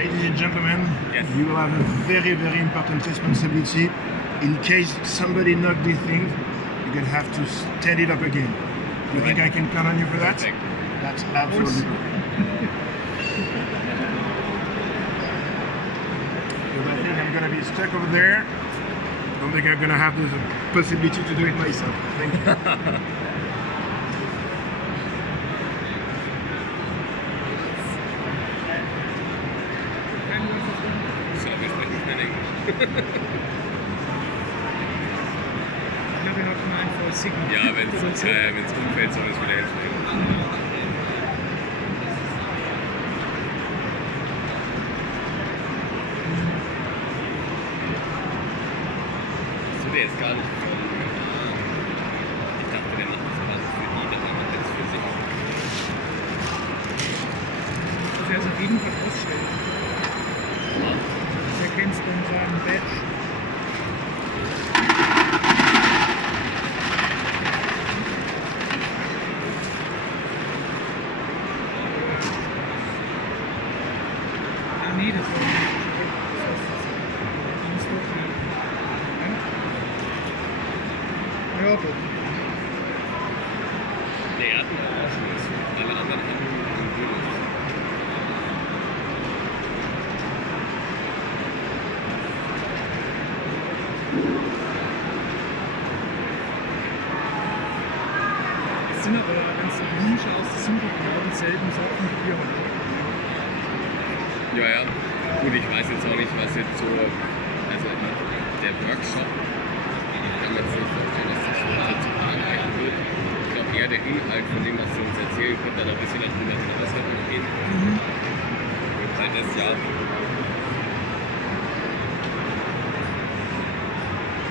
Ladies and gentlemen, Yes. you will have a very, very important responsibility. In case somebody knocked this thing, you're going to have to stand it up again. You think I can count on you for that? Perfect. That's absolutely perfect. Because I think I'm going to be stuck over there. I don't think I'm going to have the possibility to do it myself. Thank you. Ich habe ja noch gemeint, vor Signal. Ja, wenn es umfällt, soll es wieder hinstellen. Das tut er jetzt gar nicht. Ich dachte, der macht das quasi für die, dann macht er das für sich. Das wäre auf jeden Fall ausstellen. Das erkennst du in seinem Badge. Ah nee, das war nicht. Das ist doch nicht. Ja, gut. Der hat einen Orangenmus. Alle anderen haben einen grünen. Das sind aber, wenn es die Wünsche aus, das sind doch genau dieselben Sorten wie wir heute. Ja, ja. Gut, ich weiß jetzt auch nicht, was jetzt so, also der Workshop, ich kann mir jetzt nicht vorstellen, dass das so dazu anreichen wird. Ich glaube eher der Inhalt von dem, was sie uns erzählen, könnte da ein bisschen darüber hinaus gehen. Weil das ja,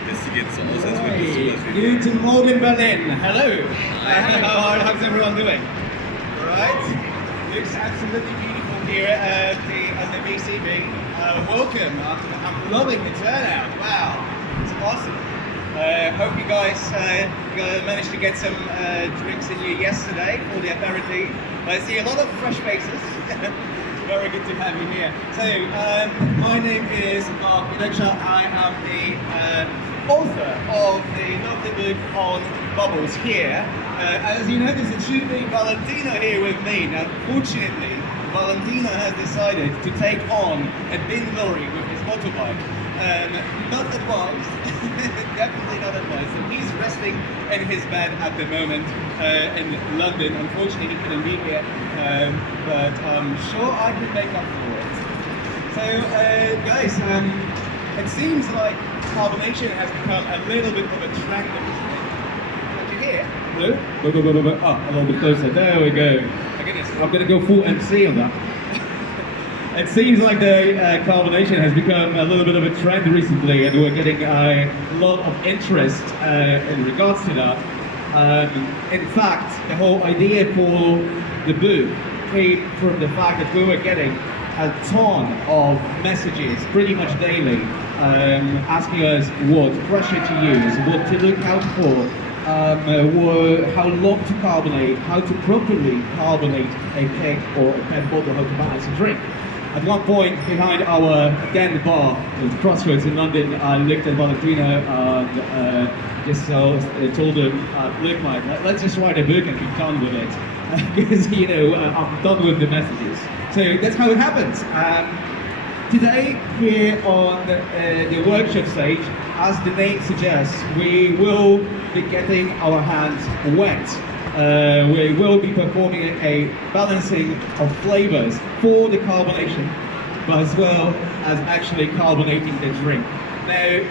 das sieht jetzt so aus, als würde es sowas wie... Guten Morgen, Berlin. Hello. How's everyone doing? All right. Looks absolutely beautiful here at the BCB. Welcome. I'm loving the turnout. Wow, it's awesome. Hope you guys managed to get some drinks in you yesterday for the aperitif. I see a lot of fresh faces. Very good to have you here. So, my name is Bart. I am the author of the lovely book on bubbles here. As you know, there's a truly Valentino here with me. Now, fortunately, Valentino has decided to take on a bin lorry with his motorbike. Not advised, definitely not advised. So he's resting in his bed at the moment in London. Unfortunately, he couldn't be here, but I'm sure I can make up for it. So, guys, it seems like carbonation has become a little bit of a trend in this thing. Did you hear? Hello? Oh, a little bit closer. There we go. My goodness. I'm going to go full MC on that. It seems like the carbonation has become a little bit of a trend recently, and we're getting a lot of interest in regards to that. In fact, the whole idea for the book came from the fact that we were getting a ton of messages pretty much daily asking us what pressure to use, what to look out for, how long to carbonate, how to properly carbonate a keg or a PET bottle, how to balance a drink. At one point, behind our den bar at Crossroads in London, I looked at Valentino and just told him, look Mike, let's just write a book and be done with it. Because, you know, I'm done with the messages. So that's how it happens. Today, here on the workshop stage, as the name suggests, we will be getting our hands wet. We will be performing a balancing of flavors for the carbonation, but as well as actually carbonating the drink. Now,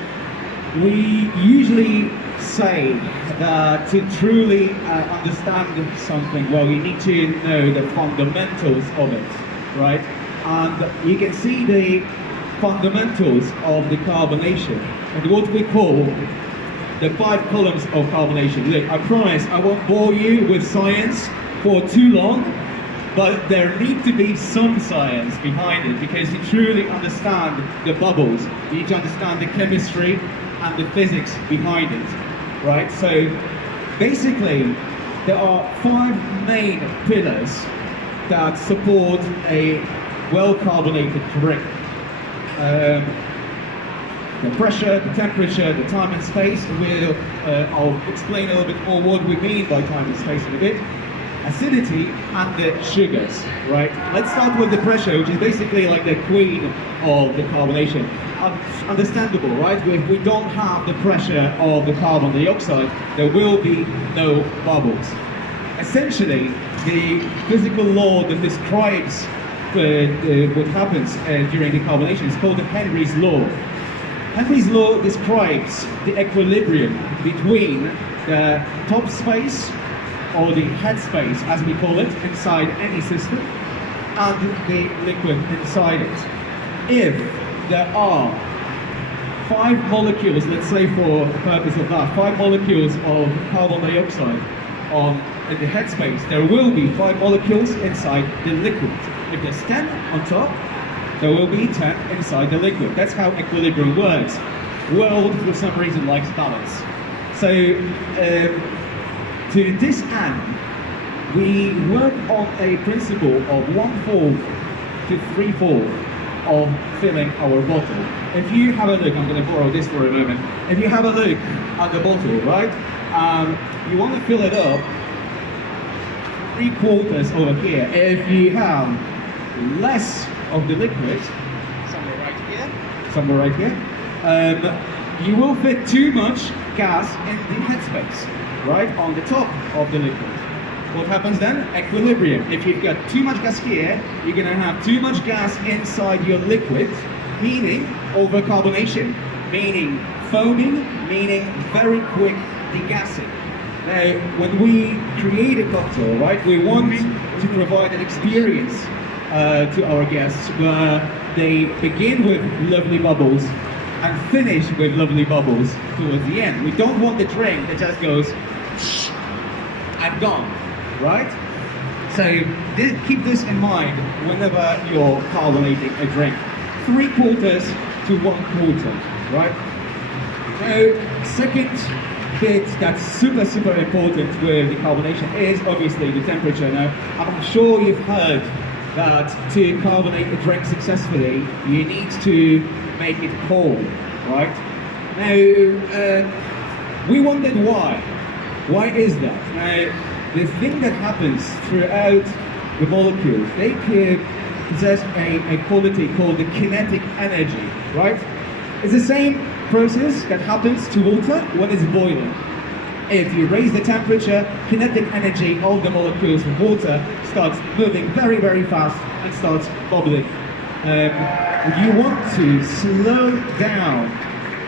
we usually say that to truly understand something, well, you need to know the fundamentals of it, right? And you can see the fundamentals of the carbonation and what we call the 5 columns of carbonation. Look, I promise I won't bore you with science for too long, but there needs to be some science behind it, because to truly understand the bubbles, you need to understand the chemistry and the physics behind it, right? So basically, there are 5 main pillars that support a well-carbonated drink. The pressure, the temperature, the time and space. I'll explain a little bit more what we mean by time and space in a bit. Acidity and the sugars, right? Let's start with the pressure, which is basically like the queen of the carbonation. Understandable, right? If we don't have the pressure of the carbon dioxide, there will be no bubbles. Essentially, the physical law that describes what happens during the carbonation is called Henry's law. Henry's law describes the equilibrium between the top space, or the head space as we call it, inside any system, and the liquid inside it. If there are 5 molecules, let's say for the purpose of that, 5 molecules of carbon dioxide in the head space, there will be 5 molecules inside the liquid. If there's 10 on top, there will be 10 inside the liquid. That's how equilibrium works. World, for some reason, likes balance. So, to this end, we work on a principle of 1/4 to 3/4 of filling our bottle. If you have a look, I'm going to borrow this for a moment. If you have a look at the bottle, right, you want to fill it up 3/4 over here. If you have less of the liquid, somewhere right here, you will fit too much gas in the headspace, right, on the top of the liquid. What happens then? Equilibrium. If you've got too much gas here, you're going to have too much gas inside your liquid, meaning overcarbonation, meaning foaming, meaning very quick degassing. Now, when we create a cocktail, right, we want to provide an experience to our guests where they begin with lovely bubbles and finish with lovely bubbles towards the end. We don't want the drink that just goes and gone, right? So keep this in mind whenever you're carbonating a drink. 3/4 to 1/4, right? Now, second bit that's super important with the carbonation is obviously the temperature. Now, I'm sure you've heard that to carbonate a drink successfully, you need to make it cold, right? Now, we wondered why. Why is that? Now, the thing that happens throughout the molecules, they possess a quality called the kinetic energy, right? It's the same process that happens to water when it's boiling. If you raise the temperature, kinetic energy of the molecules of water starts moving very fast and starts bubbling. You want to slow down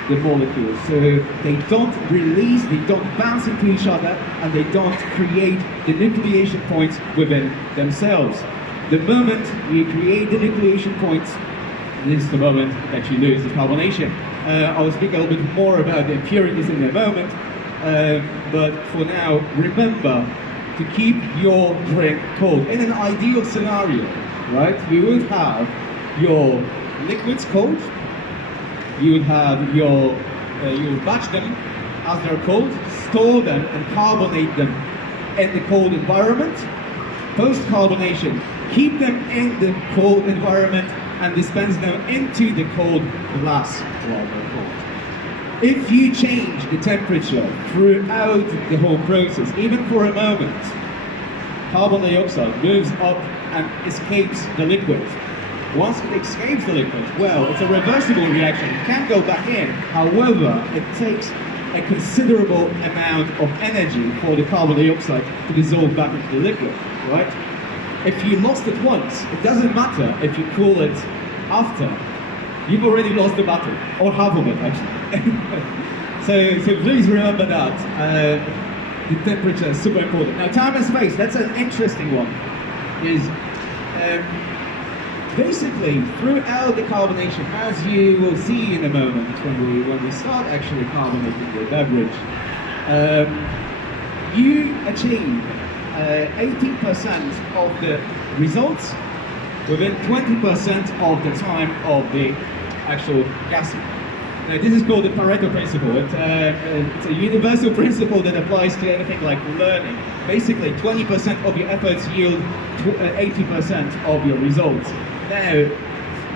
the molecules so they don't release, they don't bounce into each other, and they don't create the nucleation points within themselves. The moment you create the nucleation points, this is the moment that you lose the carbonation. I'll speak a little bit more about the impurities in a moment, but for now, remember to keep your drink cold. In an ideal scenario, right, you would have your liquids cold, you would have your, you would batch them as they're cold, store them and carbonate them in the cold environment. Post-carbonation, keep them in the cold environment and dispense them into the cold glass while they're cold. If you change the temperature throughout the whole process, even for a moment, carbon dioxide moves up and escapes the liquid. Once it escapes the liquid, well, it's a reversible reaction. It can go back in. However, it takes a considerable amount of energy for the carbon dioxide to dissolve back into the liquid, right? If you lost it once, it doesn't matter if you cool it after. You've already lost the battle, or half of it actually. so please remember that. The temperature is super important. Now, time and space, that's an interesting one. Is basically throughout the carbonation, as you will see in a moment when we start actually carbonating the beverage, you achieve 80% of the results within 20% of the time of the actual gassing. Now, this is called the Pareto principle. It's a universal principle that applies to anything like learning. Basically, 20% of your efforts yield 80% of your results. Now,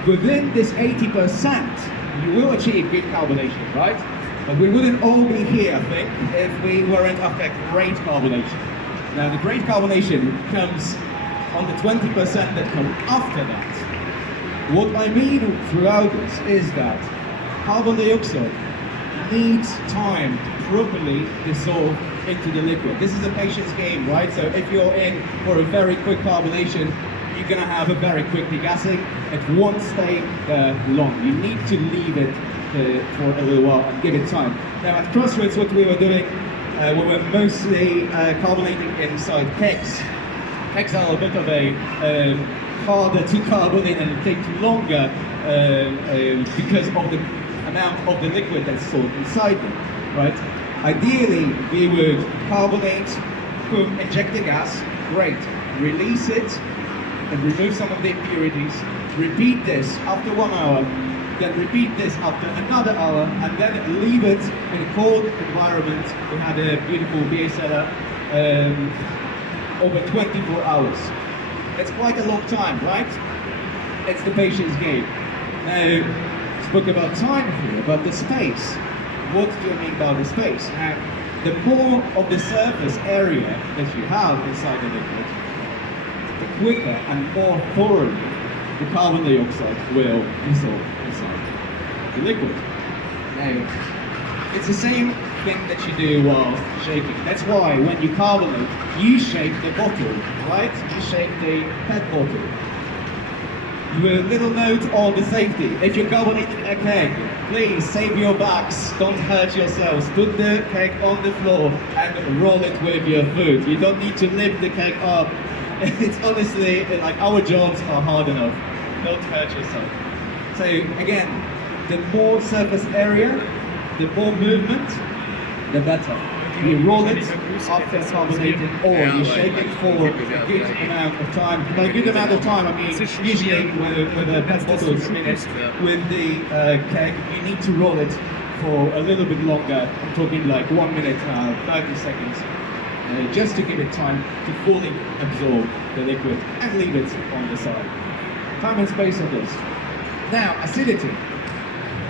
within this 80%, you will achieve good carbonation, right? But we wouldn't all be here, I think, if we weren't after great carbonation. Now, the great carbonation comes on the 20% that come after that. What I mean throughout this is that carbon dioxide needs time to properly dissolve into the liquid. This is a patience game, right? So if you're in for a very quick carbonation, you're gonna have a very quick degassing. It won't stay long. You need to leave it for a little while and give it time. Now at Crossroads, what we were doing, we were mostly carbonating inside kegs. Kegs are a bit of a harder to carbonate and it takes longer because of the amount of the liquid that's stored inside them, right? Ideally, we would carbonate, boom, inject the gas, great, release it, and remove some of the impurities, repeat this after 1 hour, then repeat this after another hour, and then leave it in a cold environment. We had a beautiful BA cellar over 24 hours. It's quite a long time, right? It's the patience game. Now, spoke about time here, about the space. What do I mean by the space? Now, the more of the surface area that you have inside the liquid, the quicker and more thoroughly the carbon dioxide will dissolve inside the liquid. Now, it's the same thing that you do while shaking. That's why when you carbonate, you shake the bottle, right? You shake the PET bottle. A little note on the safety. If you're carbonating a keg, please save your backs, don't hurt yourselves. Put the keg on the floor and roll it with your foot. You don't need to lift the keg up. It's honestly, like, our jobs are hard enough. Don't hurt yourself. So again, the more surface area, the more movement, the better. You roll it after carbonating, or you shake it for a good amount of time. By a good amount of time, I mean usually with a PET bottle it's a minute. With the keg, you need to roll it for a little bit longer. I'm talking like 1 minute, 30 seconds, just to give it time to fully absorb the liquid and leave it on the side. Time and space on this. Now, acidity.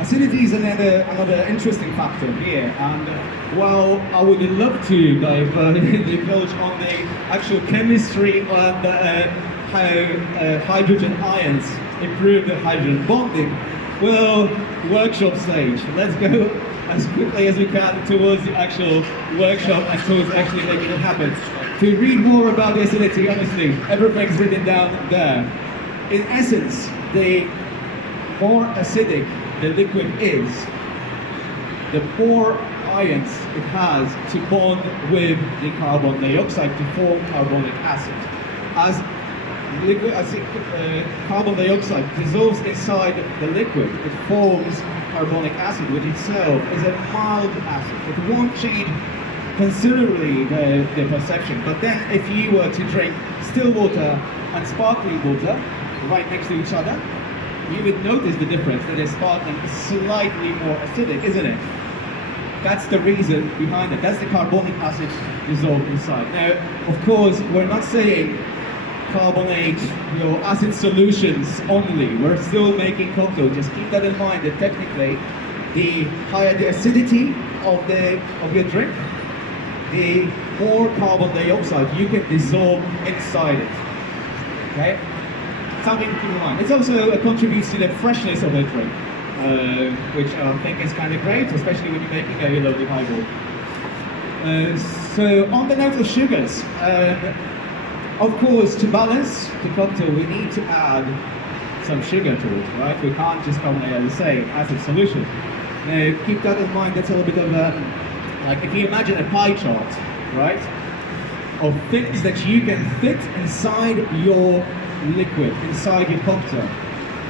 Acidity is another interesting factor here, and while I would love to divulge on the actual chemistry and how hydrogen ions improve the hydrogen bonding, well, workshop stage. Let's go as quickly as we can towards the actual workshop and towards actually making it happen. To read more about the acidity, honestly, everything's written down there. In essence, the more acidic the liquid is, the more ions it has to bond with the carbon dioxide to form carbonic acid. As carbon dioxide dissolves inside the liquid, it forms carbonic acid, which itself is a mild acid. It won't change considerably the perception. But then if you were to drink still water and sparkling water right next to each other, you would notice the difference, that the sparkling is slightly more acidic, isn't it? That's the reason behind it. That's the carbonic acid dissolved inside. Now, of course, we're not saying carbonate your acid solutions only. We're still making cocktail. Just keep that in mind, that technically, the higher the acidity of your drink, the more carbon dioxide you can dissolve inside it. Okay? Something to keep in mind. It also contributes to the freshness of the drink, which I think is kind of great, especially when you're making a lovely highball. So on the note of sugars, of course, to balance the cocktail, we need to add some sugar to it, right? We can't just carbonate, as I say, acid solution. Now, keep that in mind. That's a little bit of like if you imagine a pie chart, right, of things that you can fit inside your liquid, inside your cocktail.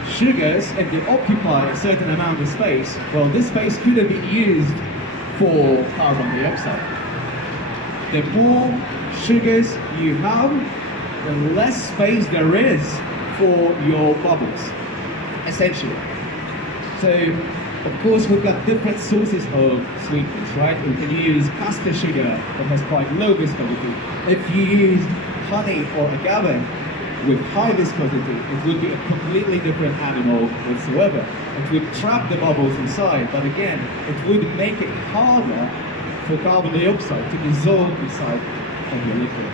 Sugars, if they occupy a certain amount of space, well, this space could have been used for carbon dioxide. The more sugars you have, the less space there is for your bubbles, essentially. So, of course, we've got different sources of sweetness, right? We can use caster sugar that has quite low viscosity. If you use honey or agave, with high viscosity, it would be a completely different animal whatsoever. It would trap the bubbles inside, but again, it would make it harder for carbon dioxide to dissolve inside of the liquid.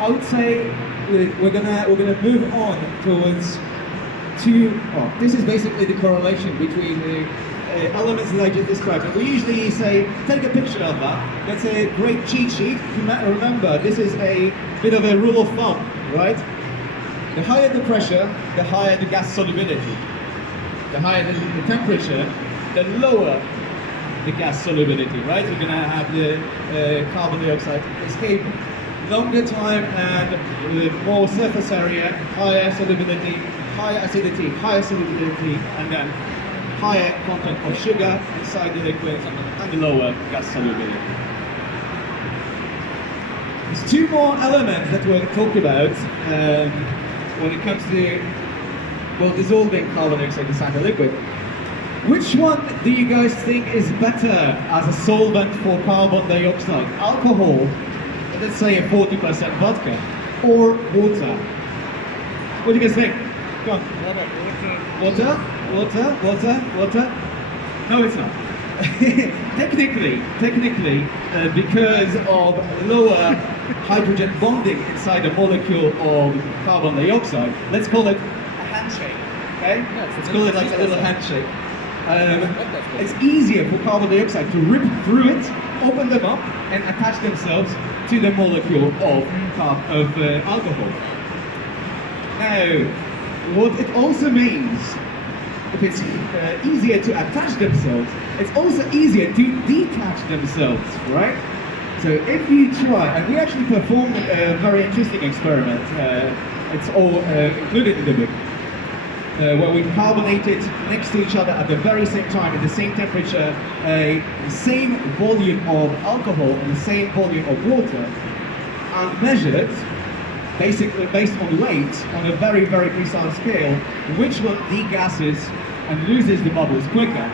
I would say we're gonna move on towards this is basically the correlation between the elements that I just described. And we usually say, take a picture of that. That's a great cheat sheet. Remember, this is a bit of a rule of thumb, right? The higher the pressure, the higher the gas solubility. The higher the temperature, the lower the gas solubility, right? We're going to have the carbon dioxide escaping. Longer time and more surface area, higher solubility, higher acidity, and then higher content of sugar inside the liquid and lower gas solubility. There's two more elements that we'll talk about when it comes to dissolving carbon dioxide inside the liquid. Which one do you guys think is better as a solvent for carbon dioxide? Alcohol, let's say a 40% vodka, or water? What do you guys think? Come on. Water? No, it's not. Technically, because of lower hydrogen bonding inside a molecule of carbon dioxide, let's call it a handshake, okay? Let's call it like a little handshake. It's easier for carbon dioxide to rip through it, open them up, and attach themselves to the molecule of alcohol. Now, what it also means, if it's easier to attach themselves, it's also easier to detach themselves, right? So if you try, and we actually performed a very interesting experiment, it's all included in the book, where we carbonated next to each other at the very same time, at the same temperature, the same volume of alcohol and the same volume of water, and measured, basically based on weight, on a very, very precise scale, which one degasses and loses the bubbles quicker.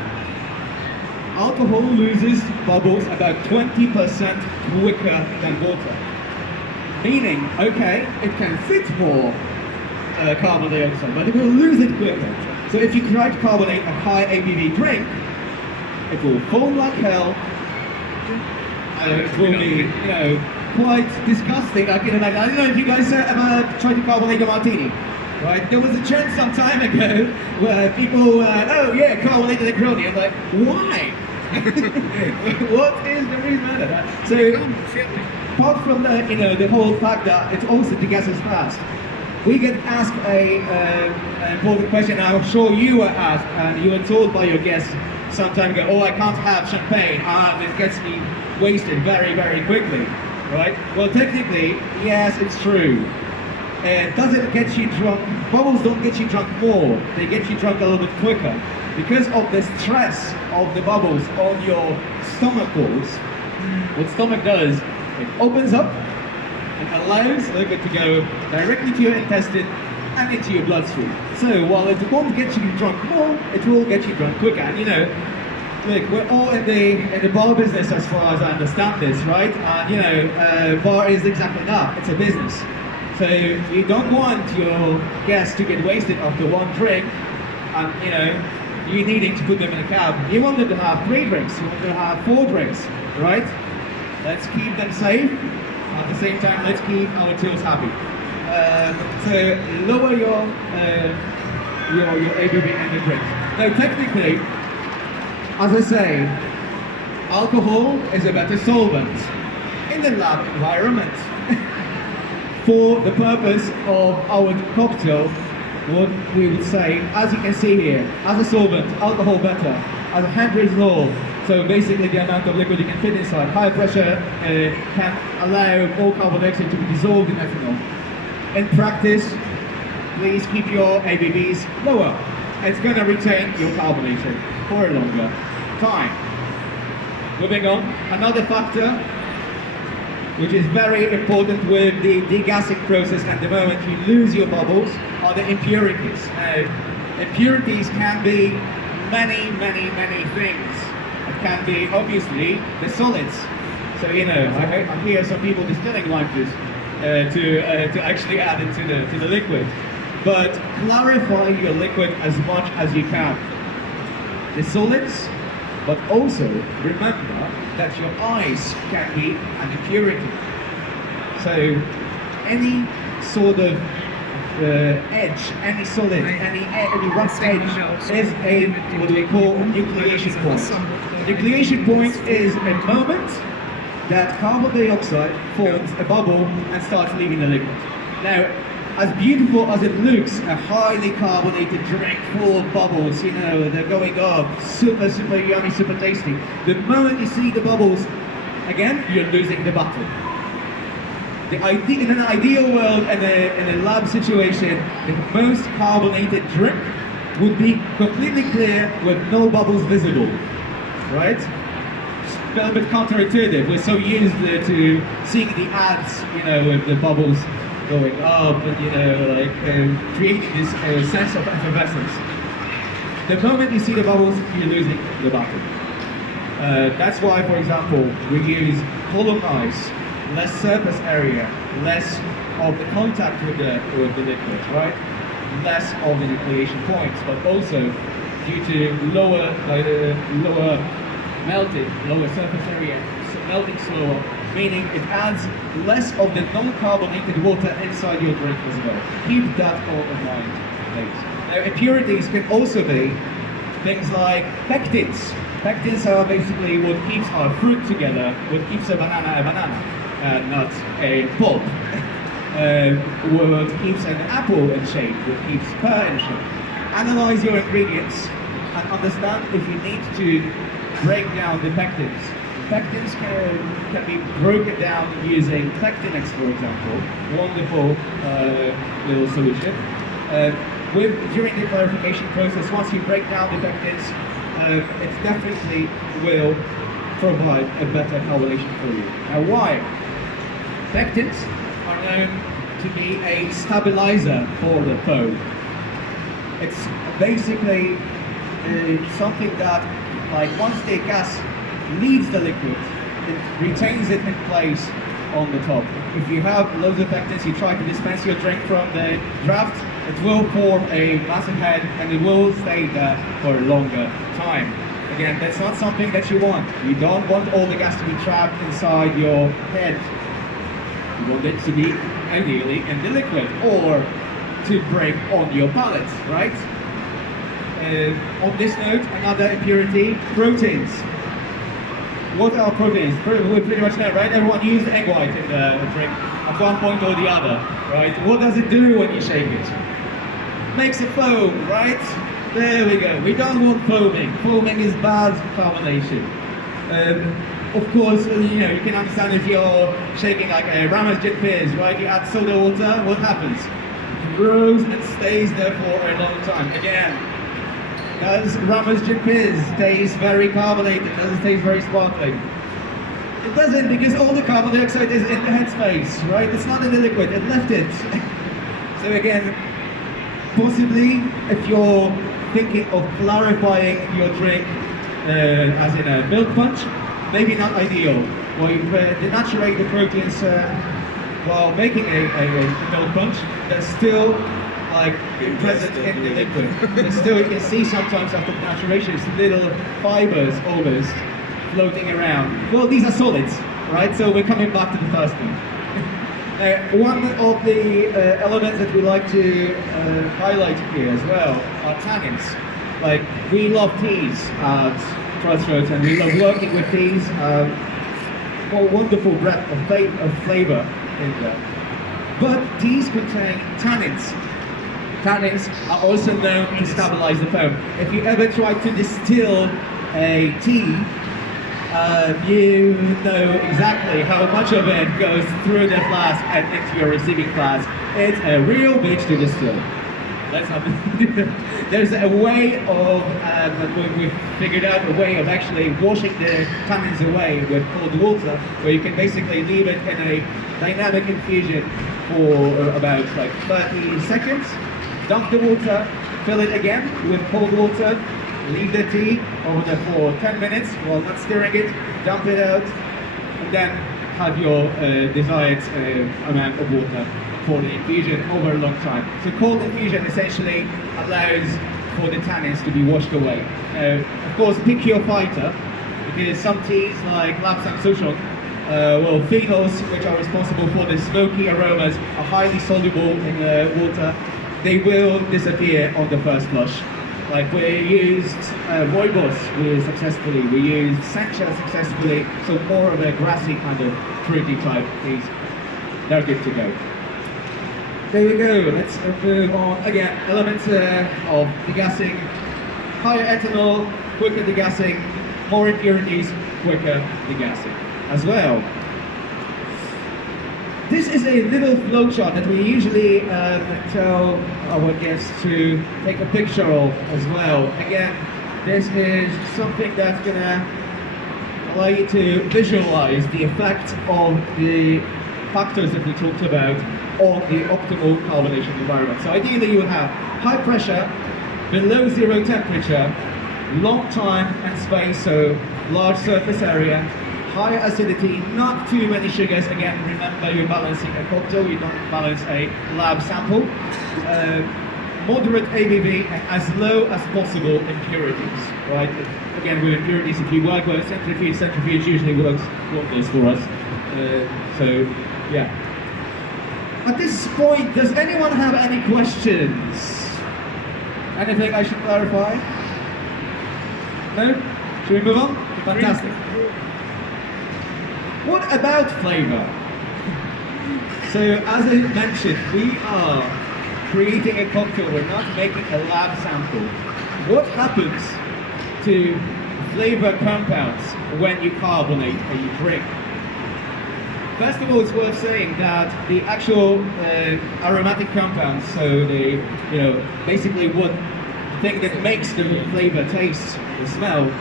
Alcohol loses bubbles about 20% quicker than water. Meaning, okay, it can fit more carbon dioxide, but it will lose it quicker. So if you try to carbonate a high ABV drink, it will foam like hell. It will be, quite disgusting. I can imagine. I don't know if you guys ever tried to carbonate a martini. Right? There was a trend some time ago where people, carbonated Negroni. I'm like, why? What is the reason for that? So, apart from the whole fact that it also degasses fast, we get asked an important question. I'm sure you were asked, and you were told by your guests some time ago, I can't have champagne. It gets me wasted very, very quickly. Right? Well, technically, yes, it's true. It doesn't get you drunk. Bubbles don't get you drunk more. They get you drunk a little bit quicker. Because of the stress of the bubbles on your stomach walls, what stomach does, it opens up and allows liquid to go directly to your intestine and into your bloodstream. So while it won't get you drunk more, it will get you drunk quicker. And look, we're all in the bar business as far as I understand this, right? And bar is exactly that. It's a business. So you don't want your guests to get wasted after one drink, and you needing to put them in a cab. You want them to have 3 drinks. You want them to have 4 drinks, right? Let's keep them safe. At the same time, let's keep our tools happy. So lower your ABV in the drink. Now, technically, as I say, alcohol is a better solvent in the lab environment. For the purpose of our cocktail, what we would say, as you can see here, as a solvent, alcohol better, as a Henry's law, so basically the amount of liquid you can fit inside, higher pressure can allow more carbon dioxide to be dissolved in ethanol. In practice, please keep your ABVs lower. It's going to retain your carbonation for a longer time. Moving on, another factor which is very important with the degassing process and the moment you lose your bubbles are the impurities. Now, impurities can be many things. It can be obviously the solids. So I hear some people distilling lime juice. to actually add it to the liquid. But clarify your liquid as much as you can. The solids, but also remember that your ice can be an impurity. So any sort of edge, any solid, any rough edge is a what we call nucleation point. Nucleation point is a moment that carbon dioxide forms a bubble and starts leaving the liquid. Now, as beautiful as it looks, a highly carbonated drink full of bubbles, you know, they're going up, super, super yummy, super tasty. The moment you see the bubbles, again, you're losing the battle. In an ideal world, in a lab situation, the most carbonated drink would be completely clear with no bubbles visible, right? It's a little bit counterintuitive. We're so used to seeing the ads, you know, with the bubbles going up and, you know, like creating this sense of effervescence. The moment you see the bubbles, you're losing the battle. That's why, for example, we use column ice, less surface area, less of the contact with the liquid, right? Less of the nucleation points, but also due to lower melting, lower surface area, melting slower, meaning it adds less of the non-carbonated water inside your drink as well. Keep that all in mind, please. Now, impurities can also be things like pectins. Pectins are basically what keeps our fruit together, what keeps a banana, not a pulp. What keeps an apple in shape, what keeps pear in shape. Analyze your ingredients and understand if you need to break down the pectins. Pectins can be broken down using Pectinex, for example. Wonderful little solution. During the clarification process, once you break down the pectins, it definitely will provide a better carbonation for you. Now, why? Pectins are known to be a stabilizer for the foam. It's basically something that, like, once the gas leaves the liquid, it retains it in place on the top. If you have loads of pectins, you try to dispense your drink from the draft, it will form a massive head and it will stay there for a longer time. Again, that's not something that you want. You don't want all the gas to be trapped inside your head. You want it to be ideally in the liquid or to break on your palate, right? On this note, another impurity, proteins. What are proteins? We pretty much know, right? Everyone used egg white in the drink at one point or the other, right? What does it do when you shake it? Makes a foam, right? There we go. We don't want foaming. Foaming is bad carbonation. Of course, you know, you can understand if you're shaking like a Rama's gin fizz, right? You add soda water, what happens? It grows and stays there for a long time. Again, does Rama's gin fizz taste very carbonated? Does it taste very sparkling? It doesn't, because all the carbon dioxide is in the headspace, right? It's not in the liquid, it left it. So again, possibly if you're thinking of clarifying your drink as in a milk punch, maybe not ideal. Well, you denaturate the proteins while making a milk punch. That's still like present in the liquid. There's still, you can see sometimes after denaturation, it's little fibers almost floating around. Well, these are solids, right? So we're coming back to the first one. One of the elements that we like to highlight here as well are tannins. Like, we love teas at Crossroads and we love working with teas. More wonderful breadth of flavor in there. But teas contain tannins. Tannins are also known to stabilize the foam. If you ever try to distill a tea, you know exactly how much of it goes through the flask and into your receiving flask. It's a real bitch to distill. That's not there's a way of, we've figured out a way of actually washing the tannins away with cold water, where you can basically leave it in a dynamic infusion for about like 30 seconds, dump the water, fill it again with cold water, leave the tea over there for 10 minutes while not stirring it, dump it out, and then have your desired amount of water for the infusion over a long time. So cold infusion essentially allows for the tannins to be washed away. Of course, pick your fighter, because some teas like Lapsang Souchong, well, phenols, which are responsible for the smoky aromas, are highly soluble in water. They will disappear on the first flush. Like we used Rooibos successfully, we used Sancha successfully, so more of a grassy kind of fruity type teas. They're good to go. There we go, let's move on. Again, elements of degassing, higher ethanol, quicker degassing, more impurities, quicker degassing as well. This is a little flowchart that we usually tell our guests to take a picture of as well. Again, this is something that's going to allow you to visualize the effect of the factors that we talked about on the optimal carbonation environment. So ideally you would have high pressure, below zero temperature, long time and space, so large surface area, high acidity, not too many sugars. Again, remember you're balancing a cocktail, you don't balance a lab sample. Moderate ABV and as low as possible impurities, right? Again, with impurities, if you work with a centrifuge usually works wonders for us. So, yeah. At this point, does anyone have any questions? Anything I should clarify? No? Should we move on? Fantastic. What about flavor? So, as I mentioned, we are creating a cocktail, we're not making a lab sample. What happens to flavor compounds when you carbonate and you drink? First of all, it's worth saying that the actual aromatic compounds, so the, basically what thing that makes the flavor taste, the smell,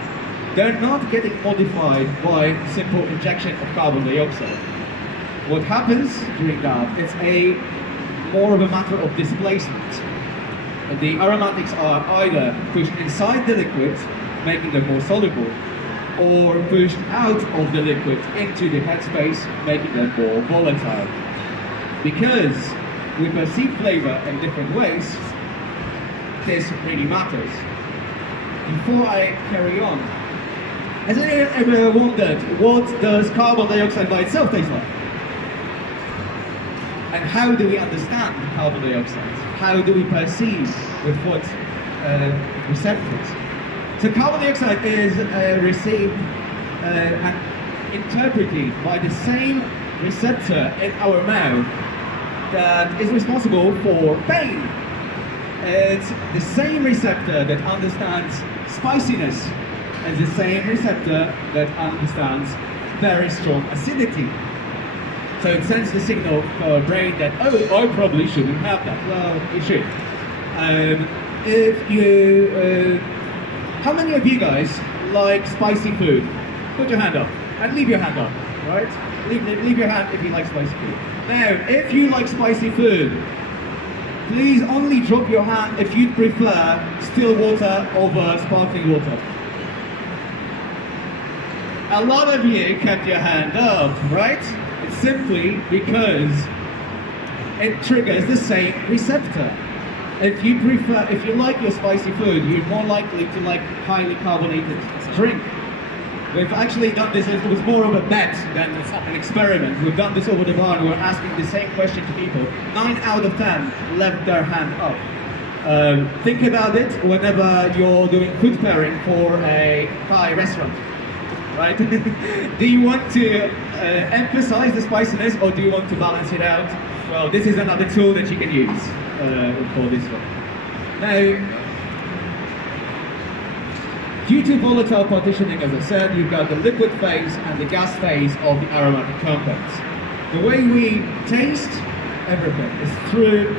they're not getting modified by simple injection of carbon dioxide. What happens during that, it's more of a matter of displacement. And the aromatics are either pushed inside the liquid, making them more soluble, or pushed out of the liquid into the headspace, making them more volatile. Because we perceive flavor in different ways, this really matters. Before I carry on, has anyone ever wondered what does carbon dioxide by itself taste like? And how do we understand carbon dioxide? How do we perceive with what receptors? So carbon dioxide is received and interpreted by the same receptor in our mouth that is responsible for pain. It's the same receptor that understands spiciness as the same receptor that understands very strong acidity. So it sends the signal to our brain that, oh, I probably shouldn't have that. Well, you should. If you, how many of you guys like spicy food? Put your hand up and leave your hand up, right? Leave your hand if you like spicy food. Now, if you like spicy food, please only drop your hand if you prefer still water over sparkling water. A lot of you kept your hand up, right? It's simply because it triggers the same receptor. If you like your spicy food, you're more likely to like highly carbonated drink. We've actually done this, it was more of a bet than an experiment. We've done this over the bar and we're asking the same question to people. 9 out of 10 left their hand up. Think about it whenever you're doing food pairing for a Thai restaurant. Right? Do you want to emphasize the spiciness or do you want to balance it out? Well, this is another tool that you can use for this one. Now, due to volatile partitioning, as I said, you've got the liquid phase and the gas phase of the aromatic compounds. The way we taste everything is through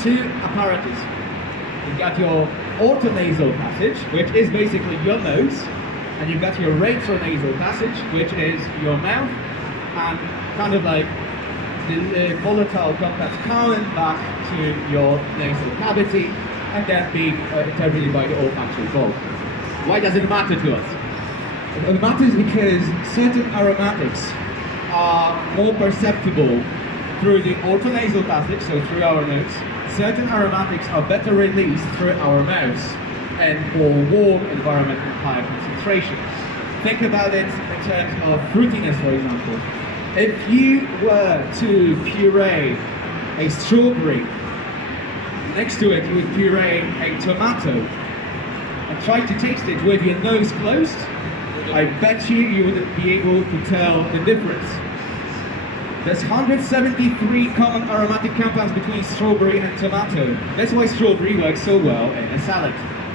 two apparatus. You've got your orthonasal passage, which is basically your nose, and you've got your retronasal passage, which is your mouth, and kind of like the volatile compounds coming back to your nasal cavity, and then being interpreted by the olfactory bulb. Why does it matter to us? It matters because certain aromatics are more perceptible through the orthonasal passage, so through our nose. Certain aromatics are better released through our mouths and more warm environment and higher concentrations. Think about it in terms of fruitiness, for example. If you were to puree a strawberry, next to it you would puree a tomato and try to taste it with your nose closed, I bet you wouldn't be able to tell the difference. There's 173 common aromatic compounds between strawberry and tomato. That's why strawberry works so well in a salad,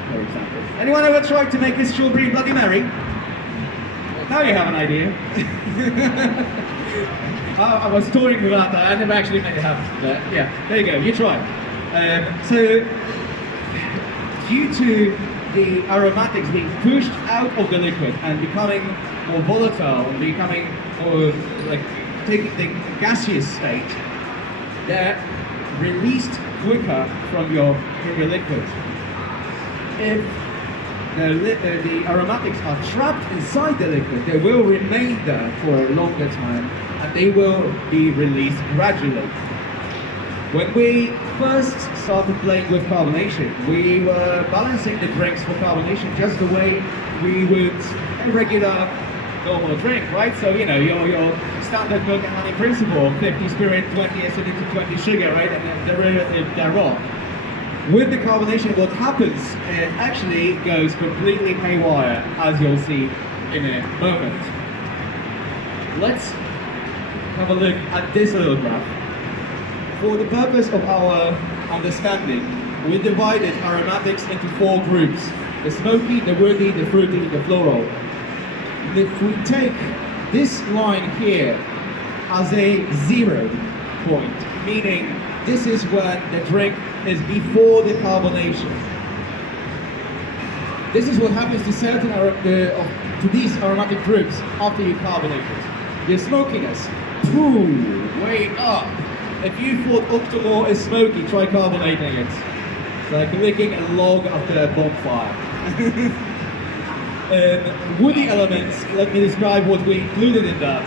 for example. Anyone ever tried to make a strawberry Bloody Mary? Now you have an idea. I was touring about that, I never actually made it happen. But yeah, there you go, you try. So, due to the aromatics being pushed out of the liquid and becoming more volatile and becoming more like taking the gaseous state, they're released quicker from your liquid. If the aromatics are trapped inside the liquid, they will remain there for a longer time and they will be released gradually. When we first started playing with carbonation, we were balancing the drinks for carbonation just the way we would a regular normal drink, right? So, you know, your standard milk and honey principle, 50 spirit, 20 acidity, 20 sugar, right? And then derivative thereof. With the carbonation, what happens, it actually goes completely haywire, as you'll see in a moment. Let's have a look at this little graph. For the purpose of our understanding, we divided aromatics into 4 groups: the smoky, the woody, the fruity, the floral. If we take this line here as a 0 point, meaning this is when the drink is before the carbonation. This is what happens to certain to these aromatic groups after you carbonate it. The smokiness, way up. If you thought Octomore is smoky, try carbonating it. It's like licking a log after a bonfire. Woody elements, let me describe what we included in that.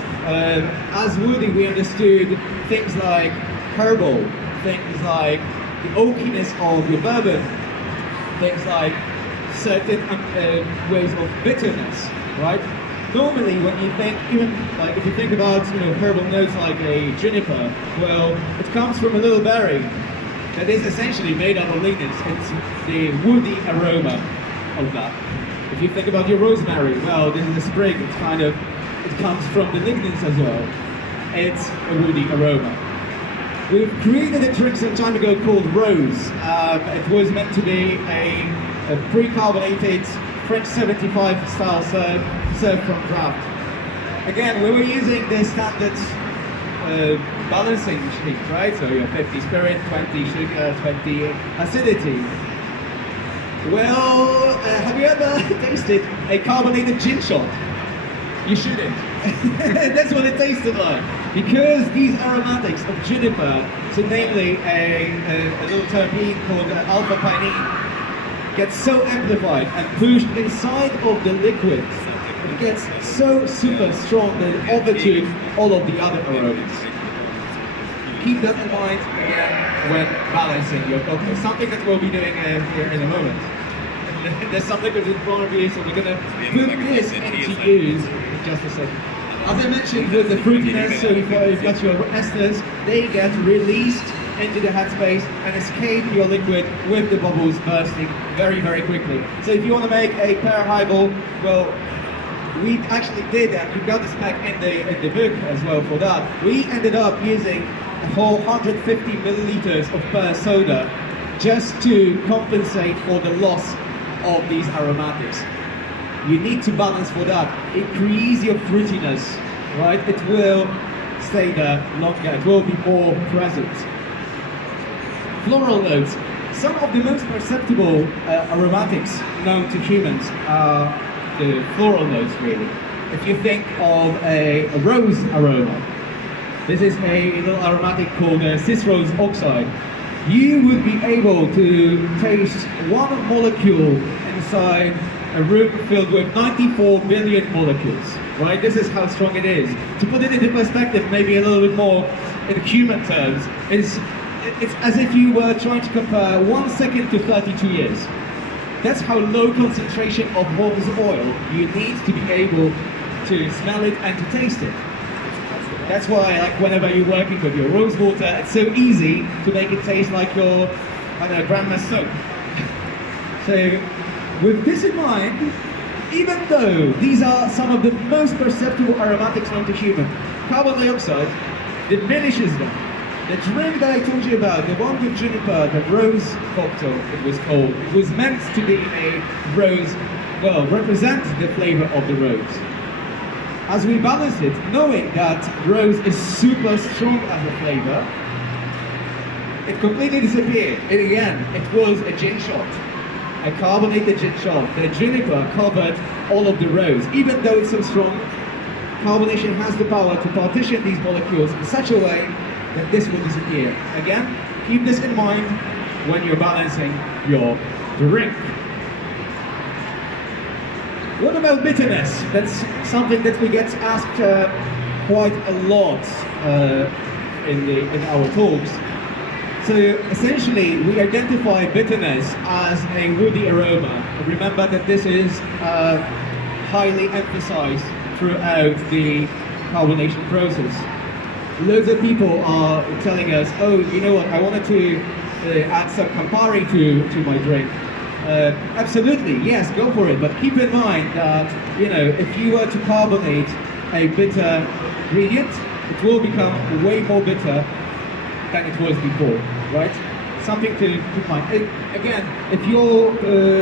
As woody, we understood things like herbal, things like the oakiness of your bourbon, things like certain ways of bitterness, right? Normally, when you think, even like if you think about herbal notes like a juniper, well, it comes from a little berry that is essentially made up of lignans. It's the woody aroma of that. If you think about your rosemary, well, this is a sprig. It comes from the lignans as well. It's a woody aroma. We've created a drink some time ago called Rose. It was meant to be a pre-carbonated French 75 style served from draft. Again, we were using the standard balancing sheet, right? So you have 50 spirit, 20 sugar, 20 acidity. Well, have you ever tasted a carbonated gin shot? You shouldn't. That's what it tasted like. Because these aromatics of juniper, so namely a little terpene called alpha pinene, gets so amplified and pushed inside of the liquid, it gets so super strong that it overtook all of the other aromas. Keep that in mind again when balancing your cocktail. Something that we'll be doing here in a moment. There's some liquids in front of you, so we're going to put this into use in just a second. As I mentioned with the fruitiness, so you've got your esters, they get released into the headspace and escape your liquid with the bubbles bursting very, very quickly. So if you want to make a pear highball, well, we actually did that. We've got the spec in the book as well for that. We ended up using a whole 150 milliliters of pear soda just to compensate for the loss of these aromatics. You need to balance for that. Increase your fruitiness, right? It will stay there longer. It will be more present. Floral notes. Some of the most perceptible aromatics known to humans are the floral notes, really. If you think of a rose aroma, this is a little aromatic called cis-rose oxide. You would be able to taste one molecule inside a room filled with 94 billion molecules. right? This is how strong it is. To put it into perspective, maybe a little bit more in human terms, it's as if you were trying to compare 1 second to 32 years. That's how low concentration of rose oil you need to be able to smell it and to taste it. That's why, like, whenever you're working with your rose water, it's so easy to make it taste like your, I don't know, grandma's soap. So, with this in mind, even though these are some of the most perceptible aromatics known to human, carbon dioxide diminishes them. The drink that I told you about, the one with juniper, the rose cocktail, it was called, it was meant to be a rose, well, represent the flavor of the rose. As we balance it, knowing that rose is super strong as a flavor, it completely disappeared. And again, it was a gin shot, a carbonated gin shot. The juniper covered all of the rose. Even though it's so strong, carbonation has the power to partition these molecules in such a way that this will disappear. Again, keep this in mind when you're balancing your drink. What about bitterness? That's something that we get asked quite a lot in our talks. So essentially, we identify bitterness as a woody aroma. Remember that this is highly emphasized throughout the carbonation process. Loads of people are telling us, oh, you know what, I wanted to add some Campari to my drink. Absolutely, yes, go for it, but keep in mind that, you know, if you were to carbonate a bitter ingredient, it will become way more bitter than it was before, right? Something to keep in mind. Again, if you're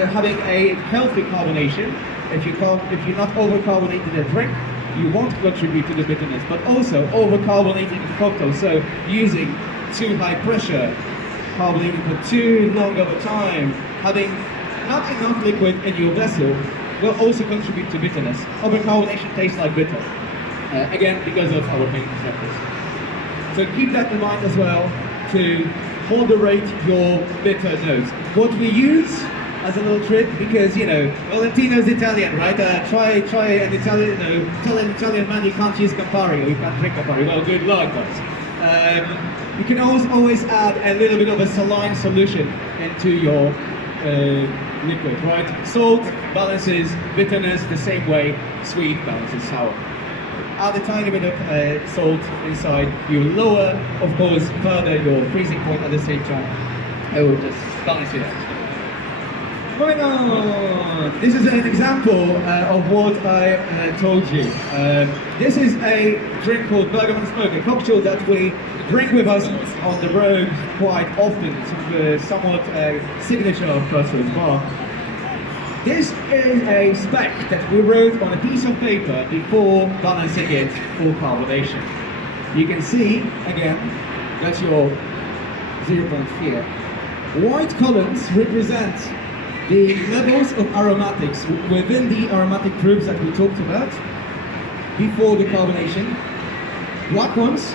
having a healthy carbonation, if you're not over-carbonating a drink, you won't contribute to the bitterness, but also over-carbonating the cocktail, so using too high pressure, carbonating for too long of a time, having not enough liquid in your vessel will also contribute to bitterness. Over-carbonation tastes like bitter, again, because of our main receptors. So keep that in mind as well to moderate your bitter notes. What we use as a little trick, because, you know, Valentino's Italian, right? Try an Italian, you know, tell an Italian man you can't use Campari or you can't drink Campari. Well, good luck, guys. You can always add a little bit of a saline solution into your liquid, right? Salt balances bitterness the same way sweet balances sour. Add a tiny bit of salt inside. You lower, of course, further your freezing point at the same time. I will just balance it out. Moving on. This is an example of what I told you. This is a drink called Bergamot Smoke, a cocktail that we drink with us on the road quite often. It's somewhat a signature of Crossroads Bar. This is a spec that we wrote on a piece of paper before balancing it for carbonation. You can see, again, that's your 0 point here. White columns represent the levels of aromatics within the aromatic groups that we talked about before the carbonation. Black ones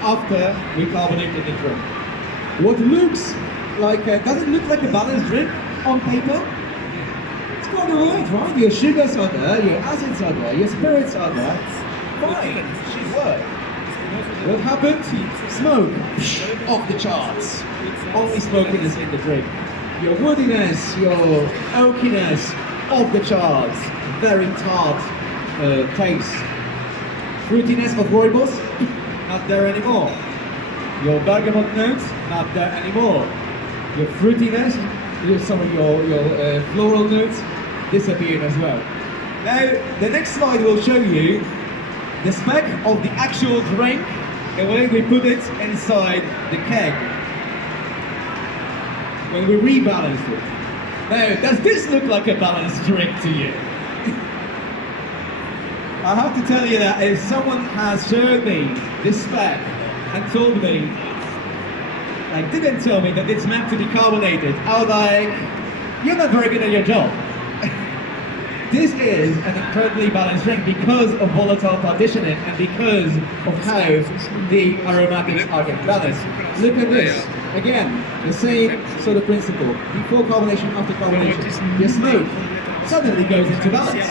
after we carbonated the drink. What looks like, does it look like a balanced drink on paper? It's quite alright, right? Your sugars are there, your acids are there, your spirits are there. Fine, it should work. What happened? Smoke, off the charts. Only smokiness in the drink. Your woodiness, your oakiness, off the charts. Very tart taste. Fruitiness of rooibos, not there anymore. Your bergamot notes, not there anymore. Your fruitiness, some of your floral notes disappeared as well. Now, the next slide will show you the spec of the actual drink, the way we put it inside the keg when we rebalanced it. Now, does this look like a balanced drink to you? I have to tell you that if someone has showed me this spec and told me, like, didn't tell me that it's meant to be carbonated, I was like, you're not very good at your job. This is an incredibly balanced drink because of volatile partitioning and because of how the aromatics are getting balanced. Look at this. Again, the same sort of principle. Before carbonation, after carbonation. Your smoke suddenly goes into balance.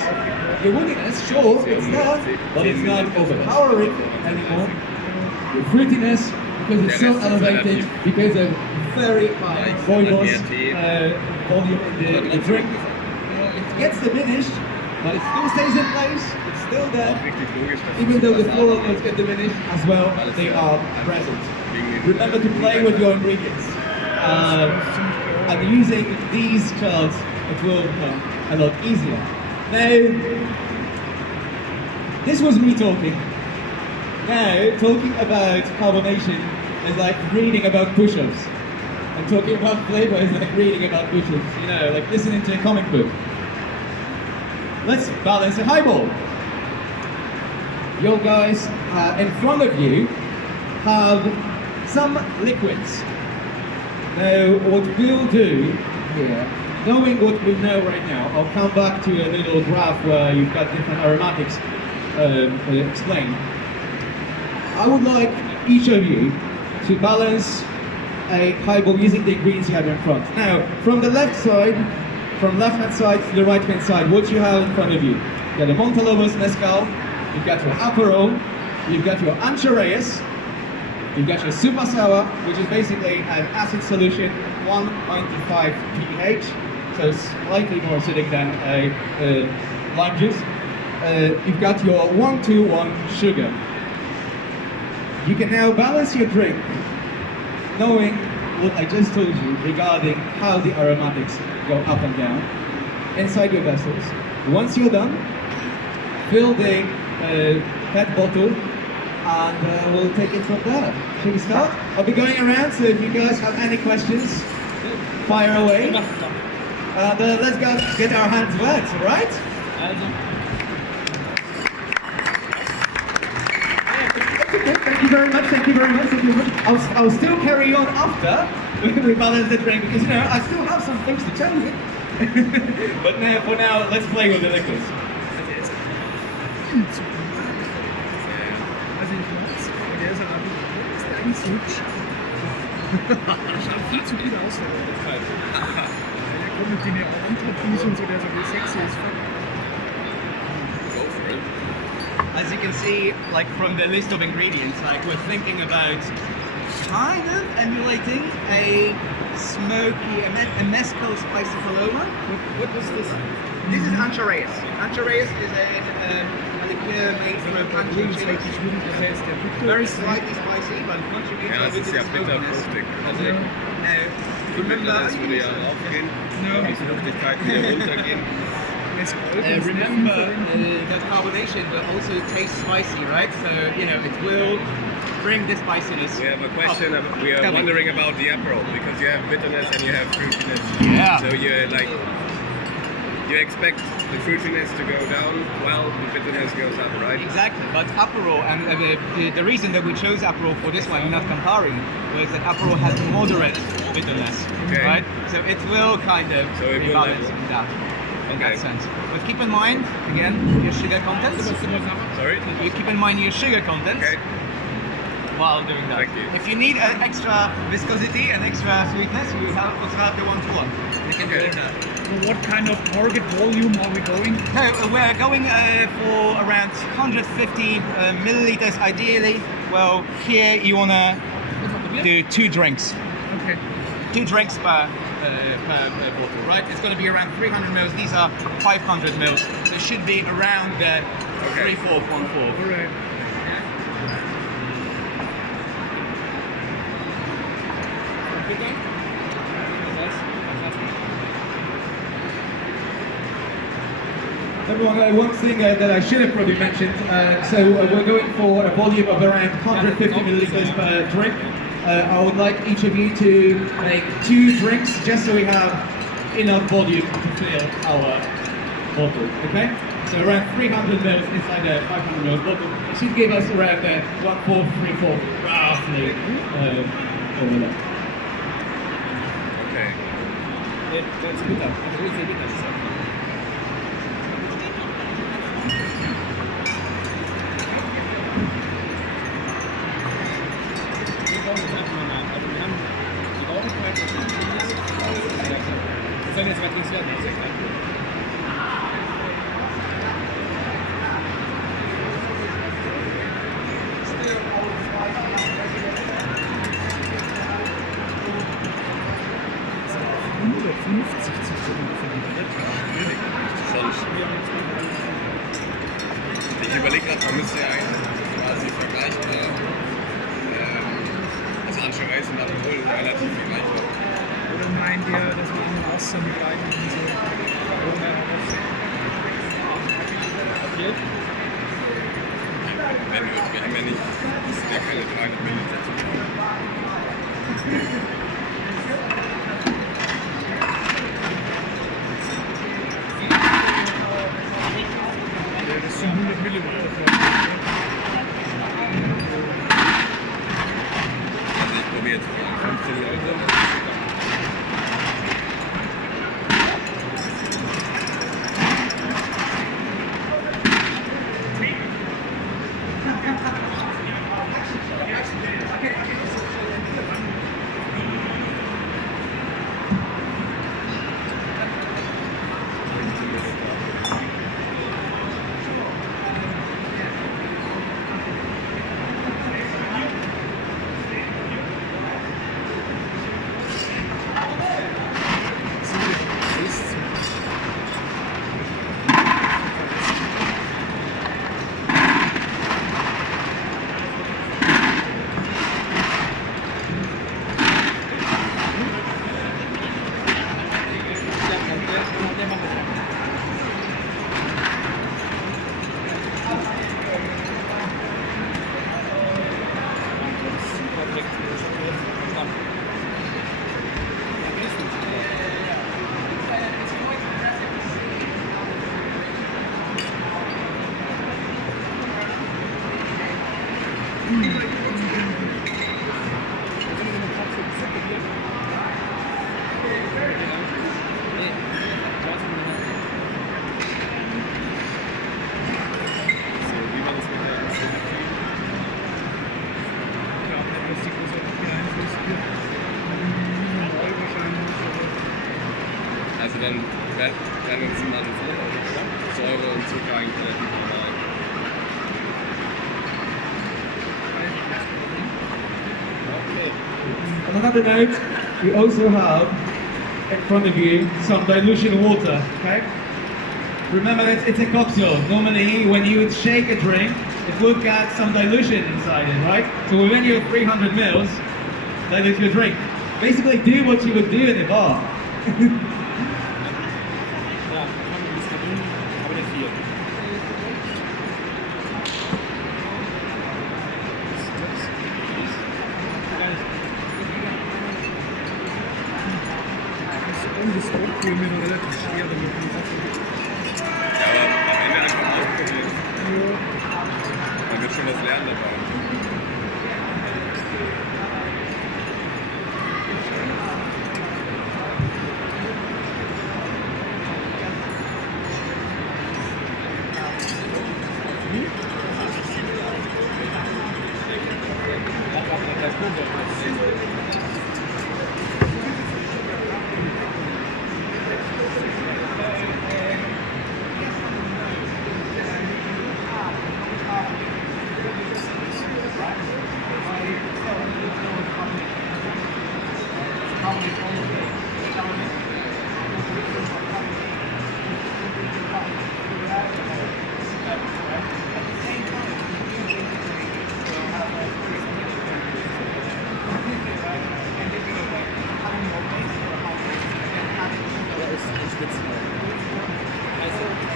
your woodiness, sure, it's there, but it's not overpowering anymore. Your fruitiness, because it's so elevated, because of very high rooibos volume in the drink, it gets diminished, but it still stays in place, it's still there. Even though the floral notes get diminished as well, they are present. Remember to play with your ingredients. And using these charts, it will become a lot easier. Now, this was me talking. Now, talking about carbonation is like reading about push-ups. And talking about flavor is like reading about push-ups. You know, like listening to a comic book. Let's balance a highball. You guys in front of you have some liquids. Now, what we'll do here, knowing what we know right now, I'll come back to a little graph where you've got different aromatics explained. I would like each of you to balance a highball using the ingredients you have in front. Now, from the left side, from left-hand side to the right-hand side, what you have in front of you? You've got the Montelobos Mezcal, you've got your Aperol, you've got your Ancho Reyes, you've got your Super Sour, which is basically an acid solution, 1.95 pH, so slightly more acidic than a lime juice. You've got your 121 sugar. You can now balance your drink, knowing what I just told you regarding how the aromatics go up and down inside your vessels. Once you're done, fill the PET bottle and we'll take it from there. Shall we start? I'll be going around, so if you guys have any questions, fire away. And let's go get our hands wet, alright? Thank you very much, thank you very much, thank you very much. I'll still carry on after we balance the drink, because you know, I still have some things to tell you. But now, for now, let's play with the liquids. Also ich mag's, aber der ist eigentlich so hübsch. Der schaut viel zu gut aus, der kommt mit den Entreprise und so, der so sexy ist. Go for it. As you can see, like from the list of ingredients, like we're thinking about kind of emulating a smoky, a mezcal spicy paloma. What was this? This is Ancho Reyes. Ancho Reyes is a liqueur made from a punchy chili. Very slightly spicy, but contributes Ja, a es bit ist to ja the bitterfruchtig. smokiness. Also, Remember, das würde ja raufgehen, die Fruchtigkeit wieder runtergehen. remember that carbonation will also taste spicy, right? So, you know, it will bring the spiciness. We have a question, we are wondering about the Aperol, because you have bitterness and you have fruitiness. Yeah. So you expect the fruitiness to go down while the bitterness goes up, right? Exactly, but Aperol, and the reason that we chose Aperol for this one, not Campari, was that Aperol has moderate bitterness, Okay. right? So it will kind of So it be will balanced level. in that, Okay. sense. But keep in mind, again, your sugar content. Sorry? You keep in mind your sugar content Okay. while doing that. Thank you. If you need an extra viscosity and extra sweetness, we also have the 1-to-1. We can Okay. do that. So what kind of target volume are we going? No, we're going for around 150 milliliters ideally. Well, here you want to do 2 drinks. Okay. 2 drinks per bottle, right? It's going to be around 300 mils. These are 500 mils. So it should be around the 3/4, 1/4. Alright. Everyone, one thing that I should have probably mentioned, we're going for a volume of around 150 milliliters per drink. I would like each of you to make 2 drinks just so we have enough volume to fill our bottle, okay? So around 300 mils inside the 500 mils bottle. It should give us around 1/4, 3/4, roughly over there. Okay. That's bitter. 150 zu tun. Schon. Ich überlege gerade, man müsste ja eigentlich quasi vergleichbar. Also Anschau Race und Alkohol relativ vergleichbar. Oder meint ihr, dass wir immer Wasser mit rein und so? Wenn wir haben ja nicht, das sind ja keine 300 Milliliter. Das sind 100 Milliliter. Also ich probiere jetzt mal 15 Milliliter. Also dann werden uns mal Säure und Zucker eigentlich relativ normal. On another note, we also have in front of you some dilution water, okay? Remember that it's a cocktail. Normally when you would shake a drink, it would get some dilution inside it, right? So within your 300 mils, dilute your drink. Basically do what you would do in a bar. Das Rotkohl mir noch relativ schwer damit. Ja, aber am Ende einfach mal ausprobieren. Man wird schon was lernen dabei.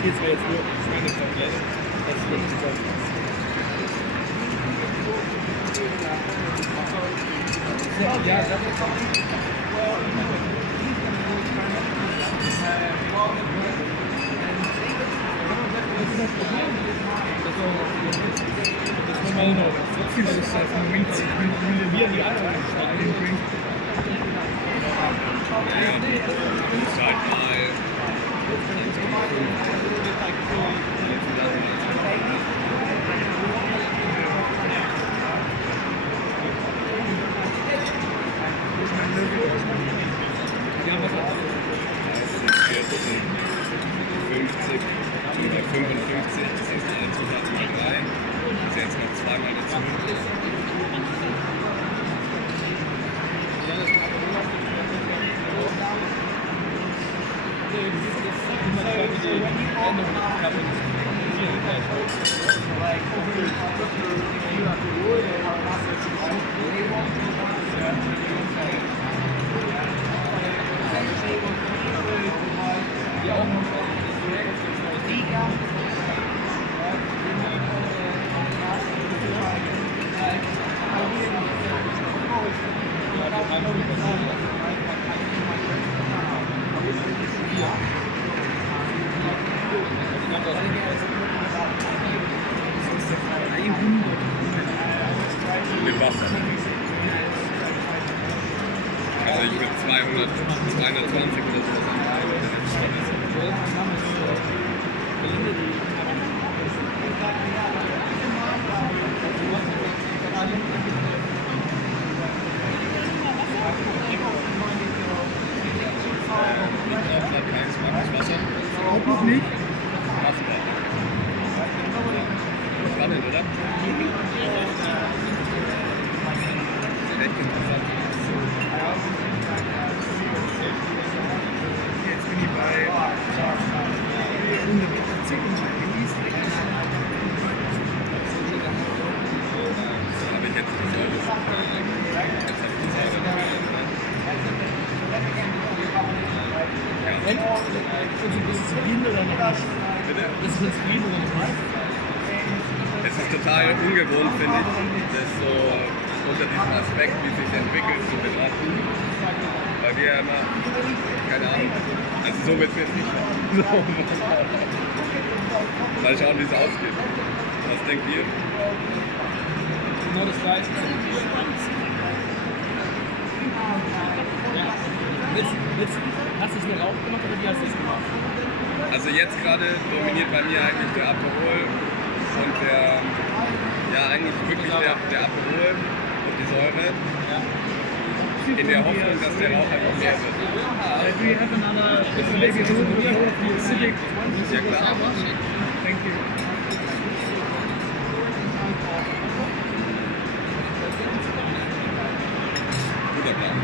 Jetzt wäre jetzt nur Schweinekotelett. Das ist wirklich toll. Ja, das ist das mal noch. So viel ist das im Moment. Ich will die Alter bringen. Ja, halt mal. Ja, was auch. 40, 50, oder 55, das heißt alle Zutaten mal 3. Das ist jetzt noch zweimal dazu. Mit Wasser. Also ich würde 200, 220 oder so sagen. Kein smartes Wasser. Auch noch nicht. Wasser. Spannend, oder? Recht interessant. Jetzt bin ich bei 140 und mein Handy ist direkt. Habe ich jetzt die Säule. Jetzt habe ich die Säule. Ist es Wien oder noch nicht? Bitte? Ist es Wien oder noch nicht? Es ist total ungewohnt, finde ich, das so unter diesem Aspekt, wie es sich entwickelt, zu betrachten. Weil wir ja immer, keine Ahnung, also so wird es jetzt nicht machen. Mal schauen, wie es ausgeht. Was denkt ihr? Genau das gleiche. Hast du es nur Rauch gemacht oder wie hast du es gemacht? Also jetzt gerade dominiert bei mir eigentlich der Aperol und der, ja eigentlich wirklich der Aperol und die Säure. In der Hoffnung, dass der Rauch einfach mehr wird. Do you have another, maybe a little bit more of the acidic one? Ja klar. Thank you. Guter Plan.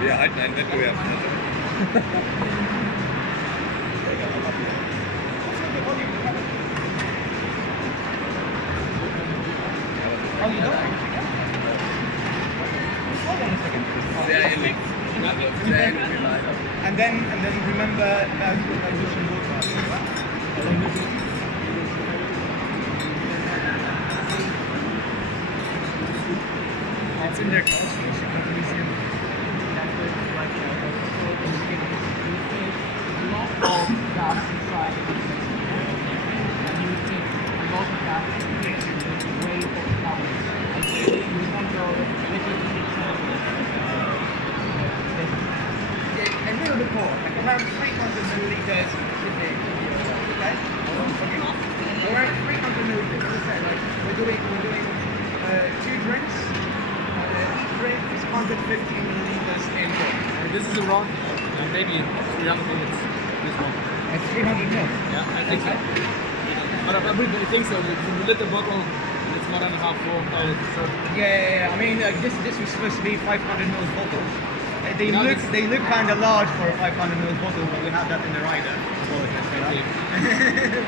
Wir erhalten einen Wettbewerb. Sehr ähnlich. Also sehr ähnlich. And then remember that you should go Jetzt in der Glasflasche katalysierend. a little bit more, like around 300 milliliters a day. Okay? Around 300 milliliters. As I said, like we're doing 2 drinks. Each drink is 150 milliliters in total. This is around maybe 300 minutes. This one. That's 300 mils. Yeah, I think so. But I really think so. The little bottle, it's 1.5 4,000. So Yeah. I mean, this was supposed to be 500 ml bottles. They No, look this- kind of large for a 500 ml bottle, but we have that in the rider. Apologize for that.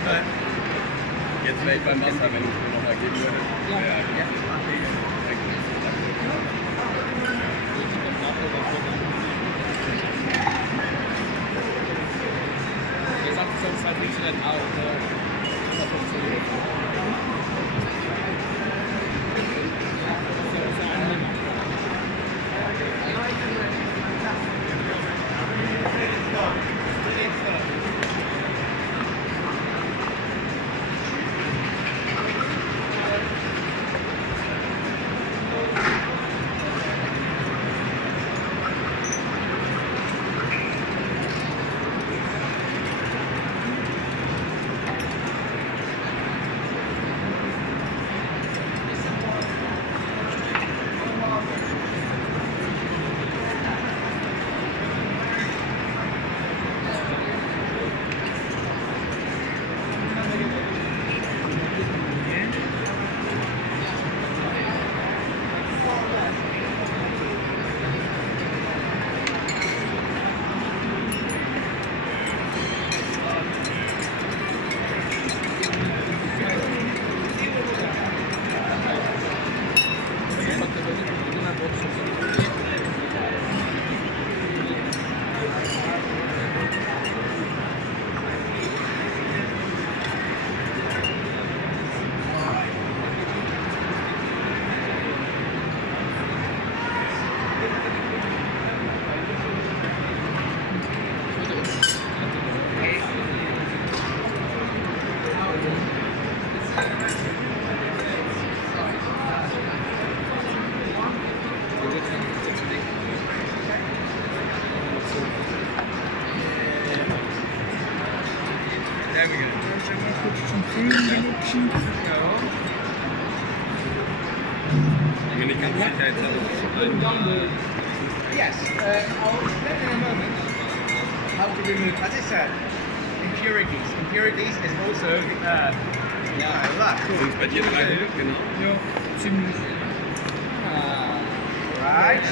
But Jetzt wäre ich beim Wasser, wenn ich mir nochmal geben würde. Ja. yeah. ihr sagt, es soll 2 Drinks in den Yes, I'll explain in a moment how to remove, as I said, impurities. Impurities is also luck. Bei dir 300, genau. Ja, ziemlich. Right.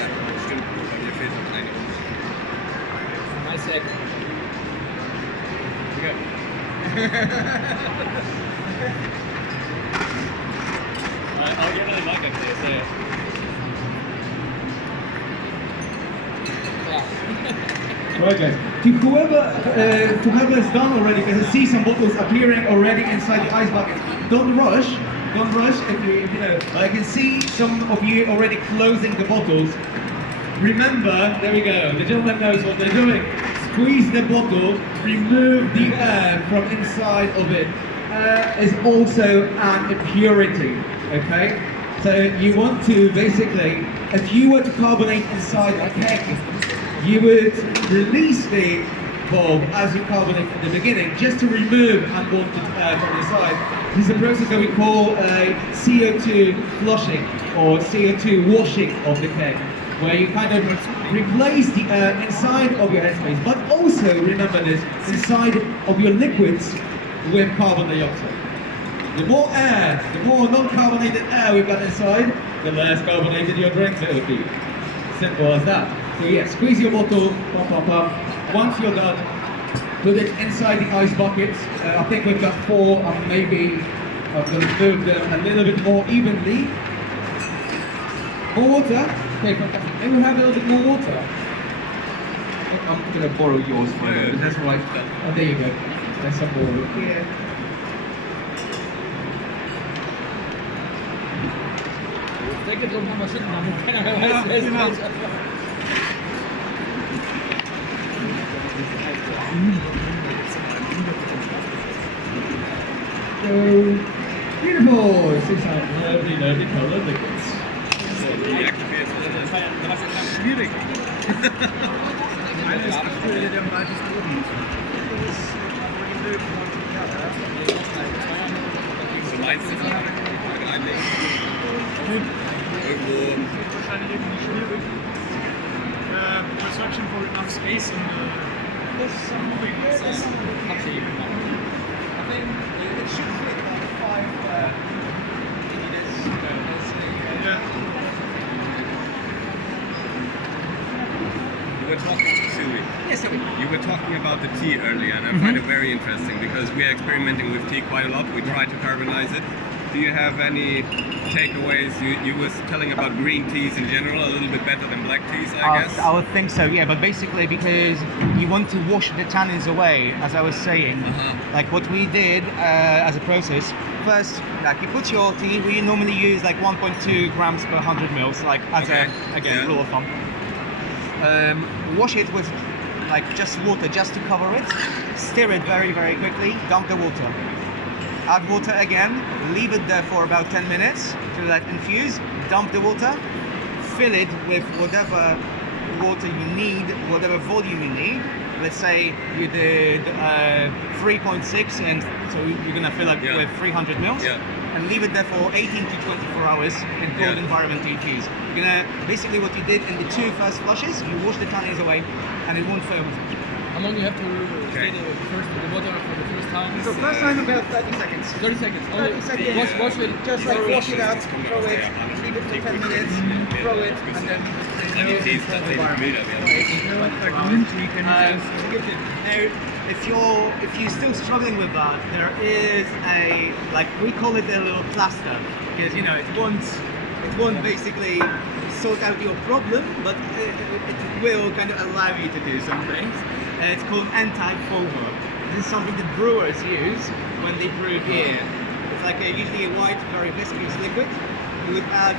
Stimmt, bei mir fehlt noch eine. Nice head. I'll get really like it. Right, guys. To whoever has done already, because I see some bottles appearing already inside the ice bucket. Don't rush. Don't rush. If you know, I can see some of you already closing the bottles. Remember, there we go. The gentleman knows what they're doing. Squeeze the bottle. Remove the air from inside of it. Air is also an impurity. Okay. So you want to basically, if you were to carbonate inside a keg, you would release the bulb as you carbonate at the beginning, just to remove unwanted air from the side. This is a process that we call CO2 flushing or CO2 washing of the keg, where you kind of replace the air inside of your headspace, but also, remember this, inside of your liquids with carbon dioxide. The more air, the more non-carbonated air we've got inside, the less carbonated your drink will be. Simple as that. So yeah, squeeze your bottle, pop, pop, pop. Once you're done, put it inside the ice buckets. I think we've got 4, and maybe I'm going to move them a little bit more evenly. More water. Okay, fantastic. Maybe we have a little bit more water. I'm going to borrow yours for a moment. That's right. Oh, there you go. There's some more here. Decke drum haben wir schütten, damit keiner mehr weiß, wer es ist. So, beautiful! This is our lovely, lovely colored liquids. Das ist schwierig. Meine ist aktuell der breiteste oben. So meinst du das eigentlich? Irgendwo. Wahrscheinlich irgendwie schwierig. Searching for enough space and some moving. I think it should fit like 5 liters. Yeah. You were talking, Sylvie. Yes, sir. You were talking about the tea earlier, and I find it very interesting because we are experimenting with tea quite a lot. We try to carbonize it. Do you have any takeaways? You was telling about green teas in general, a little bit better than black teas, I guess? I would think so, yeah, but basically because you want to wash the tannins away, as I was saying, like what we did as a process, first, like you put your tea, we normally use like 1.2 grams per 100 mils, like as rule of thumb. Wash it with like just water, just to cover it, stir it very, very quickly, dump the water. Add water again, leave it there for about 10 minutes to let infuse, dump the water, fill it with whatever water you need, whatever volume you need. Let's say you did 3.6 and so you're gonna fill it with 300 mils and leave it there for 18 to 24 hours in cold environment to infuse. You're gonna, basically what you did in the 2 first flushes, you wash the tannins away and it won't foam. How long you have to stay the water for the first time? So first time about 30 seconds. 30 seconds. 30 seconds. Wash it. Just like wash it out, throw it, leave it for 10 minutes, throw it, and then if you're still struggling with that, there is a, like we call it a little plaster, because you know it won't basically sort out your problem, but it will kind of allow you to do some things. It's called anti-foamer. This is something that brewers use when they brew beer. It's like usually a white, very viscous liquid. You would add a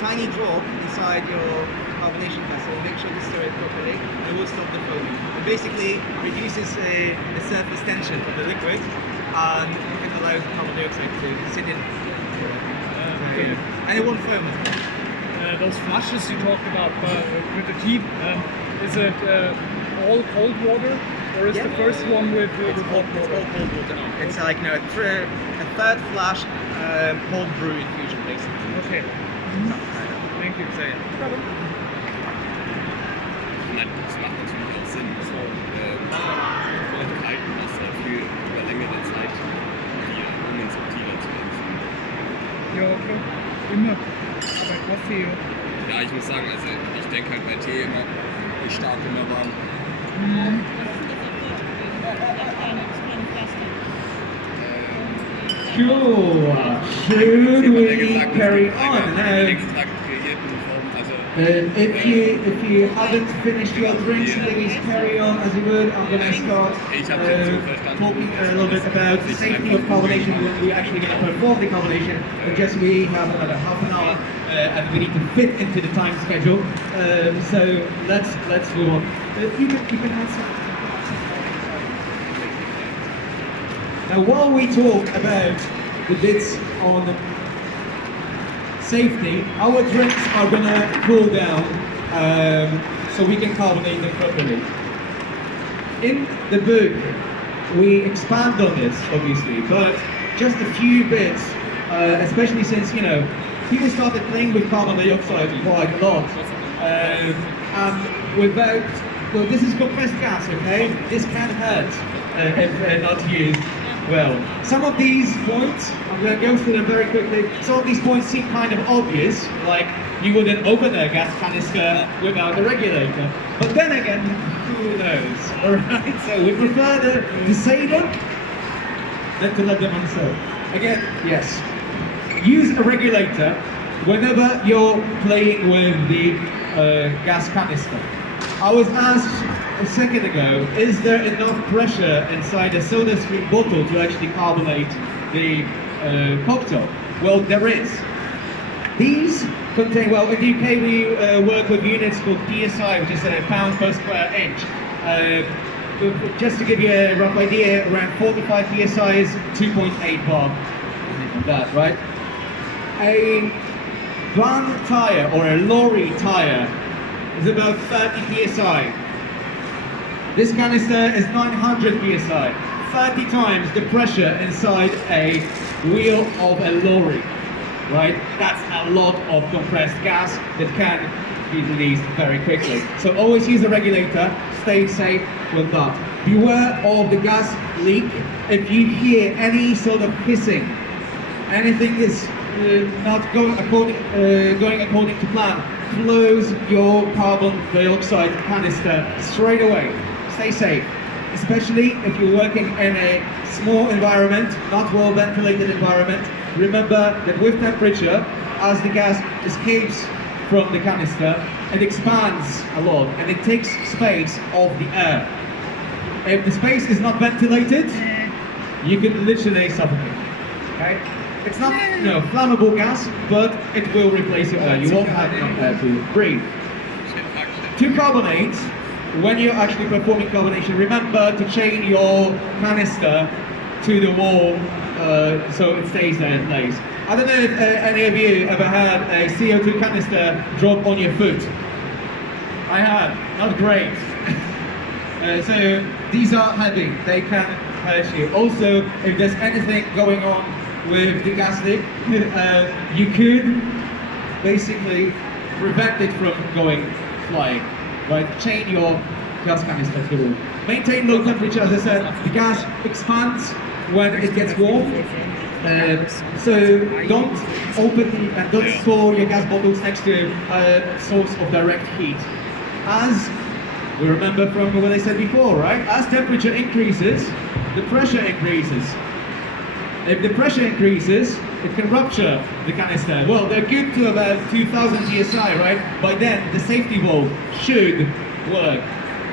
tiny drop inside your carbonation vessel, make sure to stir it properly, and it will stop the foaming. It basically reduces the surface tension of the liquid, and it allows carbon dioxide to sit in. And it won't foam as well. Those flushes you talked about with the tea, is it all cold water, or is the first one with hot water? It's all cold water. It's like a third flush cold brew infusion basically. Okay. Thank Thank you. Sehr, ja. Ich meine, das macht natürlich auch Sinn. So, mit kaltem Wasser für über längere Zeit die Aromen subtiler zu impfen. Ja, klar. Immer. Aber Kaffee, Ja, ich muss sagen, also ich denke halt bei Tee immer, ich starte immer warm. Cool. Should we carry on now? Extrakt kreierten Form, also If you haven't finished your drinks, please carry on as you would. I'm going to start talking a little bit about the safety of carbonation when we're actually going to perform the carbonation. Just we have another half an hour and we need to fit into the time schedule. So let's move on. You can answer. Now, while we talk about the bits on safety, our drinks are going to cool down so we can carbonate them properly. In the book, we expand on this, obviously, but just a few bits, especially since, you know, people started playing with carbon dioxide quite a lot. And without, well, this is compressed gas, okay? This can hurt if not used well. Some of these points, I'm going to go through them very quickly. Some of these points seem kind of obvious, like you wouldn't open a gas canister without a regulator. But then again, who knows? Alright, so we prefer to say them than to let them unsolved. Again, yes, use a regulator whenever you're playing with the gas canister. I was asked a second ago, is there enough pressure inside a soda stream bottle to actually carbonate the cocktail? Well, there is. These contain, well, in the UK we work with units called PSI, which is a pound per square inch. Just to give you a rough idea, around 45 PSI is 2.8 bar. That, right? A van tire or a lorry tire is about 30 PSI. This canister is 900 PSI, 30 times the pressure inside a wheel of a lorry, right? That's a lot of compressed gas that can be released very quickly. So always use a regulator, stay safe with that. Beware of the gas leak. If you hear any sort of hissing, anything is not going according to plan, close your carbon dioxide canister straight away. Stay safe, especially if you're working in a small environment, not well ventilated environment. Remember that with temperature, as the gas escapes from the canister, it expands a lot and it takes space off the air. If the space is not ventilated, you can literally suffocate. Okay? It's not, you know, flammable gas, but it will replace your air. You won't have enough air to breathe. To carbonate, when you're actually performing carbonation, remember to chain your canister to the wall so it stays there in place. I don't know if any of you ever had a CO2 canister drop on your foot. I have, not great. So these are heavy, they can hurt you. Also, if there's anything going on with the gas leak, you could basically prevent it from going flying. Right, chain your gas canister to the wall. Maintain low temperature, as I said. The gas expands when it gets warm. So don't open and don't store your gas bottles next to a source of direct heat. As we remember from what I said before, right? As temperature increases, the pressure increases. If the pressure increases, it can rupture the canister. Well, they're good to about 2000 psi, right? By then, the safety valve should work.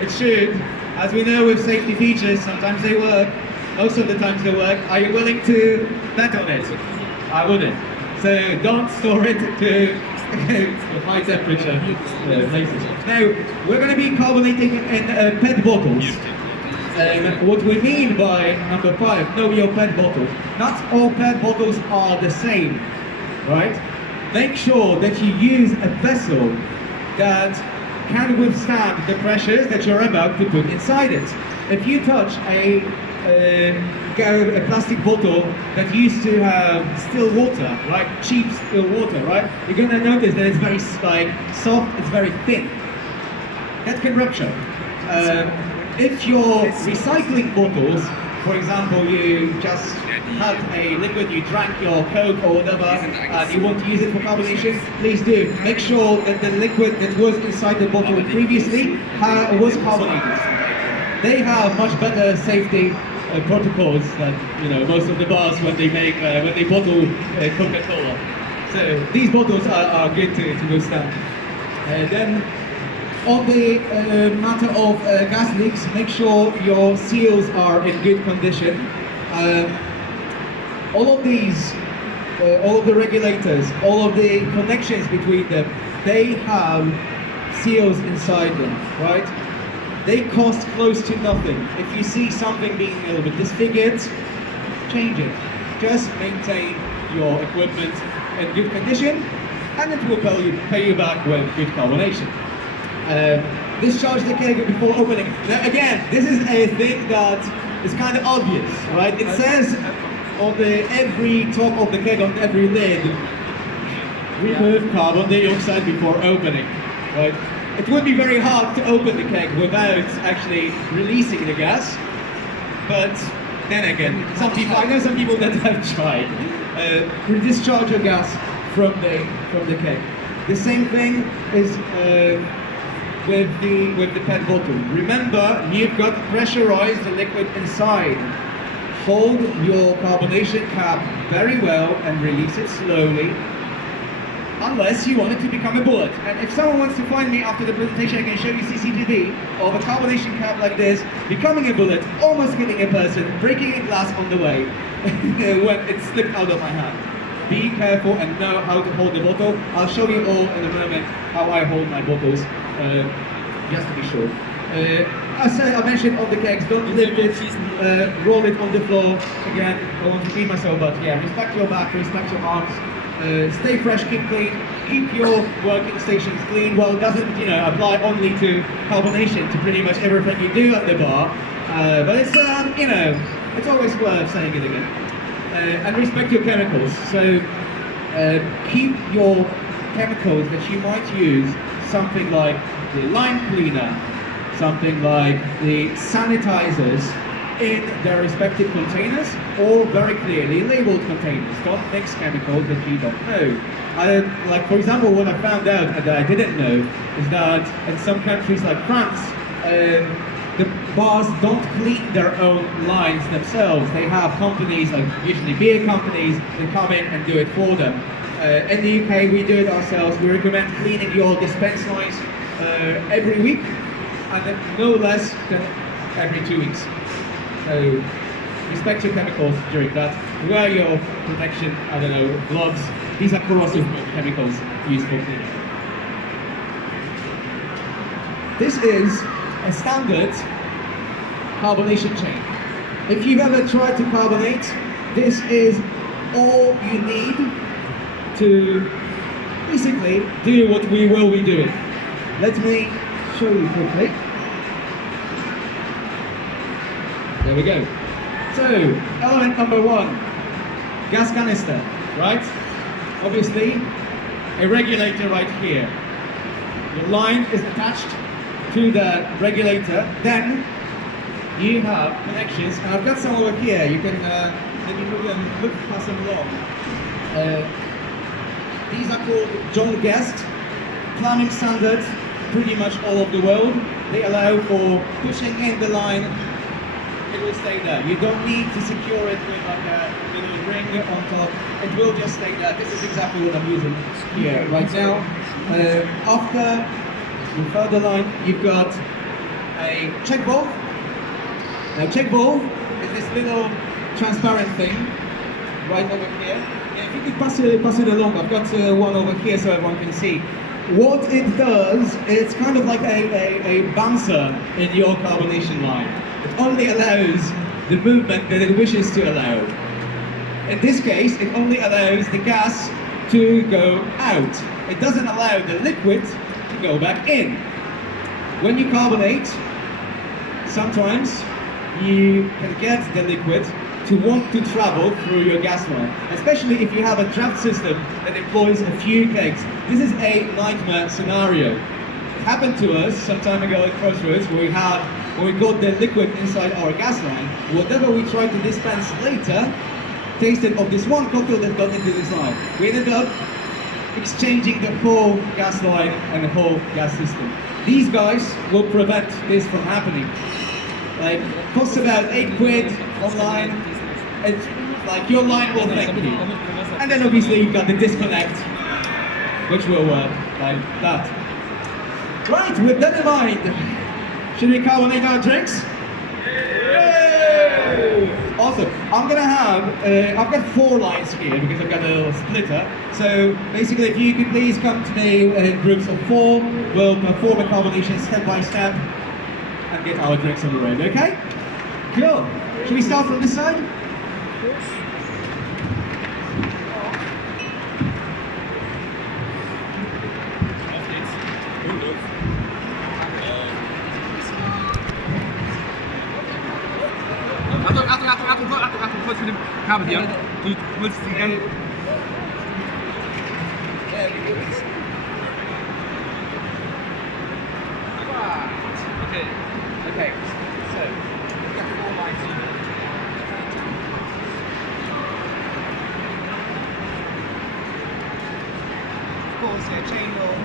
It should. As we know with safety features, sometimes they work, most of the times they work. Are you willing to bet on it? I wouldn't. So don't store it to high temperature places. Now, we're going to be carbonating in PET bottles. What we mean by number 5, know your PET bottles. Not all PET bottles are the same, right? Make sure that you use a vessel that can withstand the pressures that you're about to put inside it. If you touch a get a plastic bottle that used to have still water, right? Cheap still water, right? You're gonna notice that it's very soft, it's very thin. That can rupture. If your recycling bottles, for example, you just had a liquid, you drank your Coke or whatever, and you want to use it for carbonation, please do. Make sure that the liquid that was inside the bottle previously was carbonated. They have much better safety protocols than most of the bars when they bottle Coca-Cola. So these bottles are good to withstand. Then on the matter of gas leaks, make sure your seals are in good condition. All of these, all of the regulators, all of the connections between them, they have seals inside them, right? They cost close to nothing. If you see something being a little bit disfigured, change it. Just maintain your equipment in good condition, and it will pay you back with good carbonation. Discharge the keg before opening. Now again, this is a thing that is kind of obvious, right? It says on every top of the keg, on every lid, remove carbon dioxide before opening, right? It would be very hard to open the keg without actually releasing the gas, but then again, I know some people that have tried. Discharge your gas from the keg. The same thing is with the PET bottle. Remember, you've got to pressurize the liquid inside. Hold your carbonation cap very well and release it slowly, unless you want it to become a bullet. And if someone wants to find me after the presentation, I can show you CCTV of a carbonation cap like this, becoming a bullet, almost hitting a person, breaking a glass on the way, when it slipped out of my hand. Be careful and know how to hold the bottle. I'll show you all in a moment how I hold my bottles, just to be sure. As I mentioned on the kegs, don't lift it, roll it on the floor. Again, I want to repeat myself, but yeah, respect your back, respect your arms. Stay fresh, keep clean, keep your working stations clean. Well, it doesn't apply only to carbonation, to pretty much everything you do at the bar, but it's it's always worth saying it again. And respect your chemicals. So keep your chemicals that you might use, something like the line cleaner, something like the sanitizers, in their respective containers, or very clearly labeled containers. Don't mix chemicals that you don't know. Like for example, what I found out that I didn't know is that in some countries like France, the bars don't clean their own lines themselves. They have companies, like usually beer companies, that come in and do it for them. In the UK, we do it ourselves. We recommend cleaning your dispense lines every week, and then no less than every 2 weeks. So respect your chemicals during that. Wear your protection, I don't know, gloves. These are corrosive chemicals used for cleaning. This is a standard carbonation chain. If you've ever tried to carbonate, this is all you need to basically do what we will be doing. Let me show you quickly. There we go. So, element number 1, gas canister, right? Obviously, a regulator right here. The line is attached to the regulator. Then you have connections, and I've got some over here. You can maybe move them, pass them along. These are called John Guest plumbing standards, pretty much all over the world. They allow for pushing in the line. It will stay there. You don't need to secure it with like a little ring on top. It will just stay there. This is exactly what I'm using here right now. After the further line, you've got a check valve. Now check valve is this little transparent thing right over here. And if you could pass it along, I've got one over here so everyone can see. What it does, it's kind of like a bouncer in your carbonation line. It only allows the movement that it wishes to allow. In this case, it only allows the gas to go out. It doesn't allow the liquid to go back in. When you carbonate, sometimes you can get the liquid to want to travel through your gas line, especially if you have a draft system that employs a few kegs. This is a nightmare scenario. It happened to us some time ago at Crossroads where we got the liquid inside our gas line. Whatever we tried to dispense later tasted of this one cocktail that got into this line. We ended up exchanging the whole gas line and the whole gas system. These guys will prevent this from happening. Like, costs about 8 quid online. It's like your line will thank you. And then obviously you've got the disconnect, which will work like that. Right, with that in mind, should we carbonate our drinks? Awesome. I'm gonna have, I've got 4 lines here because I've got a little splitter. So basically, if you could please come to me in groups of 4, we'll perform a carbonation step by step and get our drinks on the road, okay? Cool. Should we start from this side? Achtung, kurz mit dem Kabel hier. Du willst die ganze... Okay, so we've got 4 lines here. Of course, chain roll.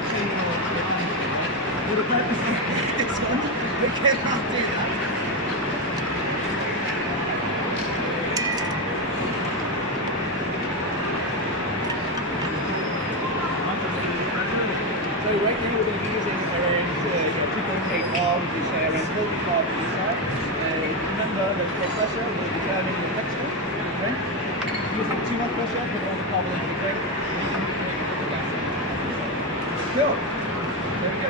For the purpose of this one, we cannot do that. So right now we're going to be using around 2.8 bar, which is around 45 on this side. Remember that the pressure will determine the texture of the drink. Using too much pressure, put it on the carbon into the drink. Cool. There we go.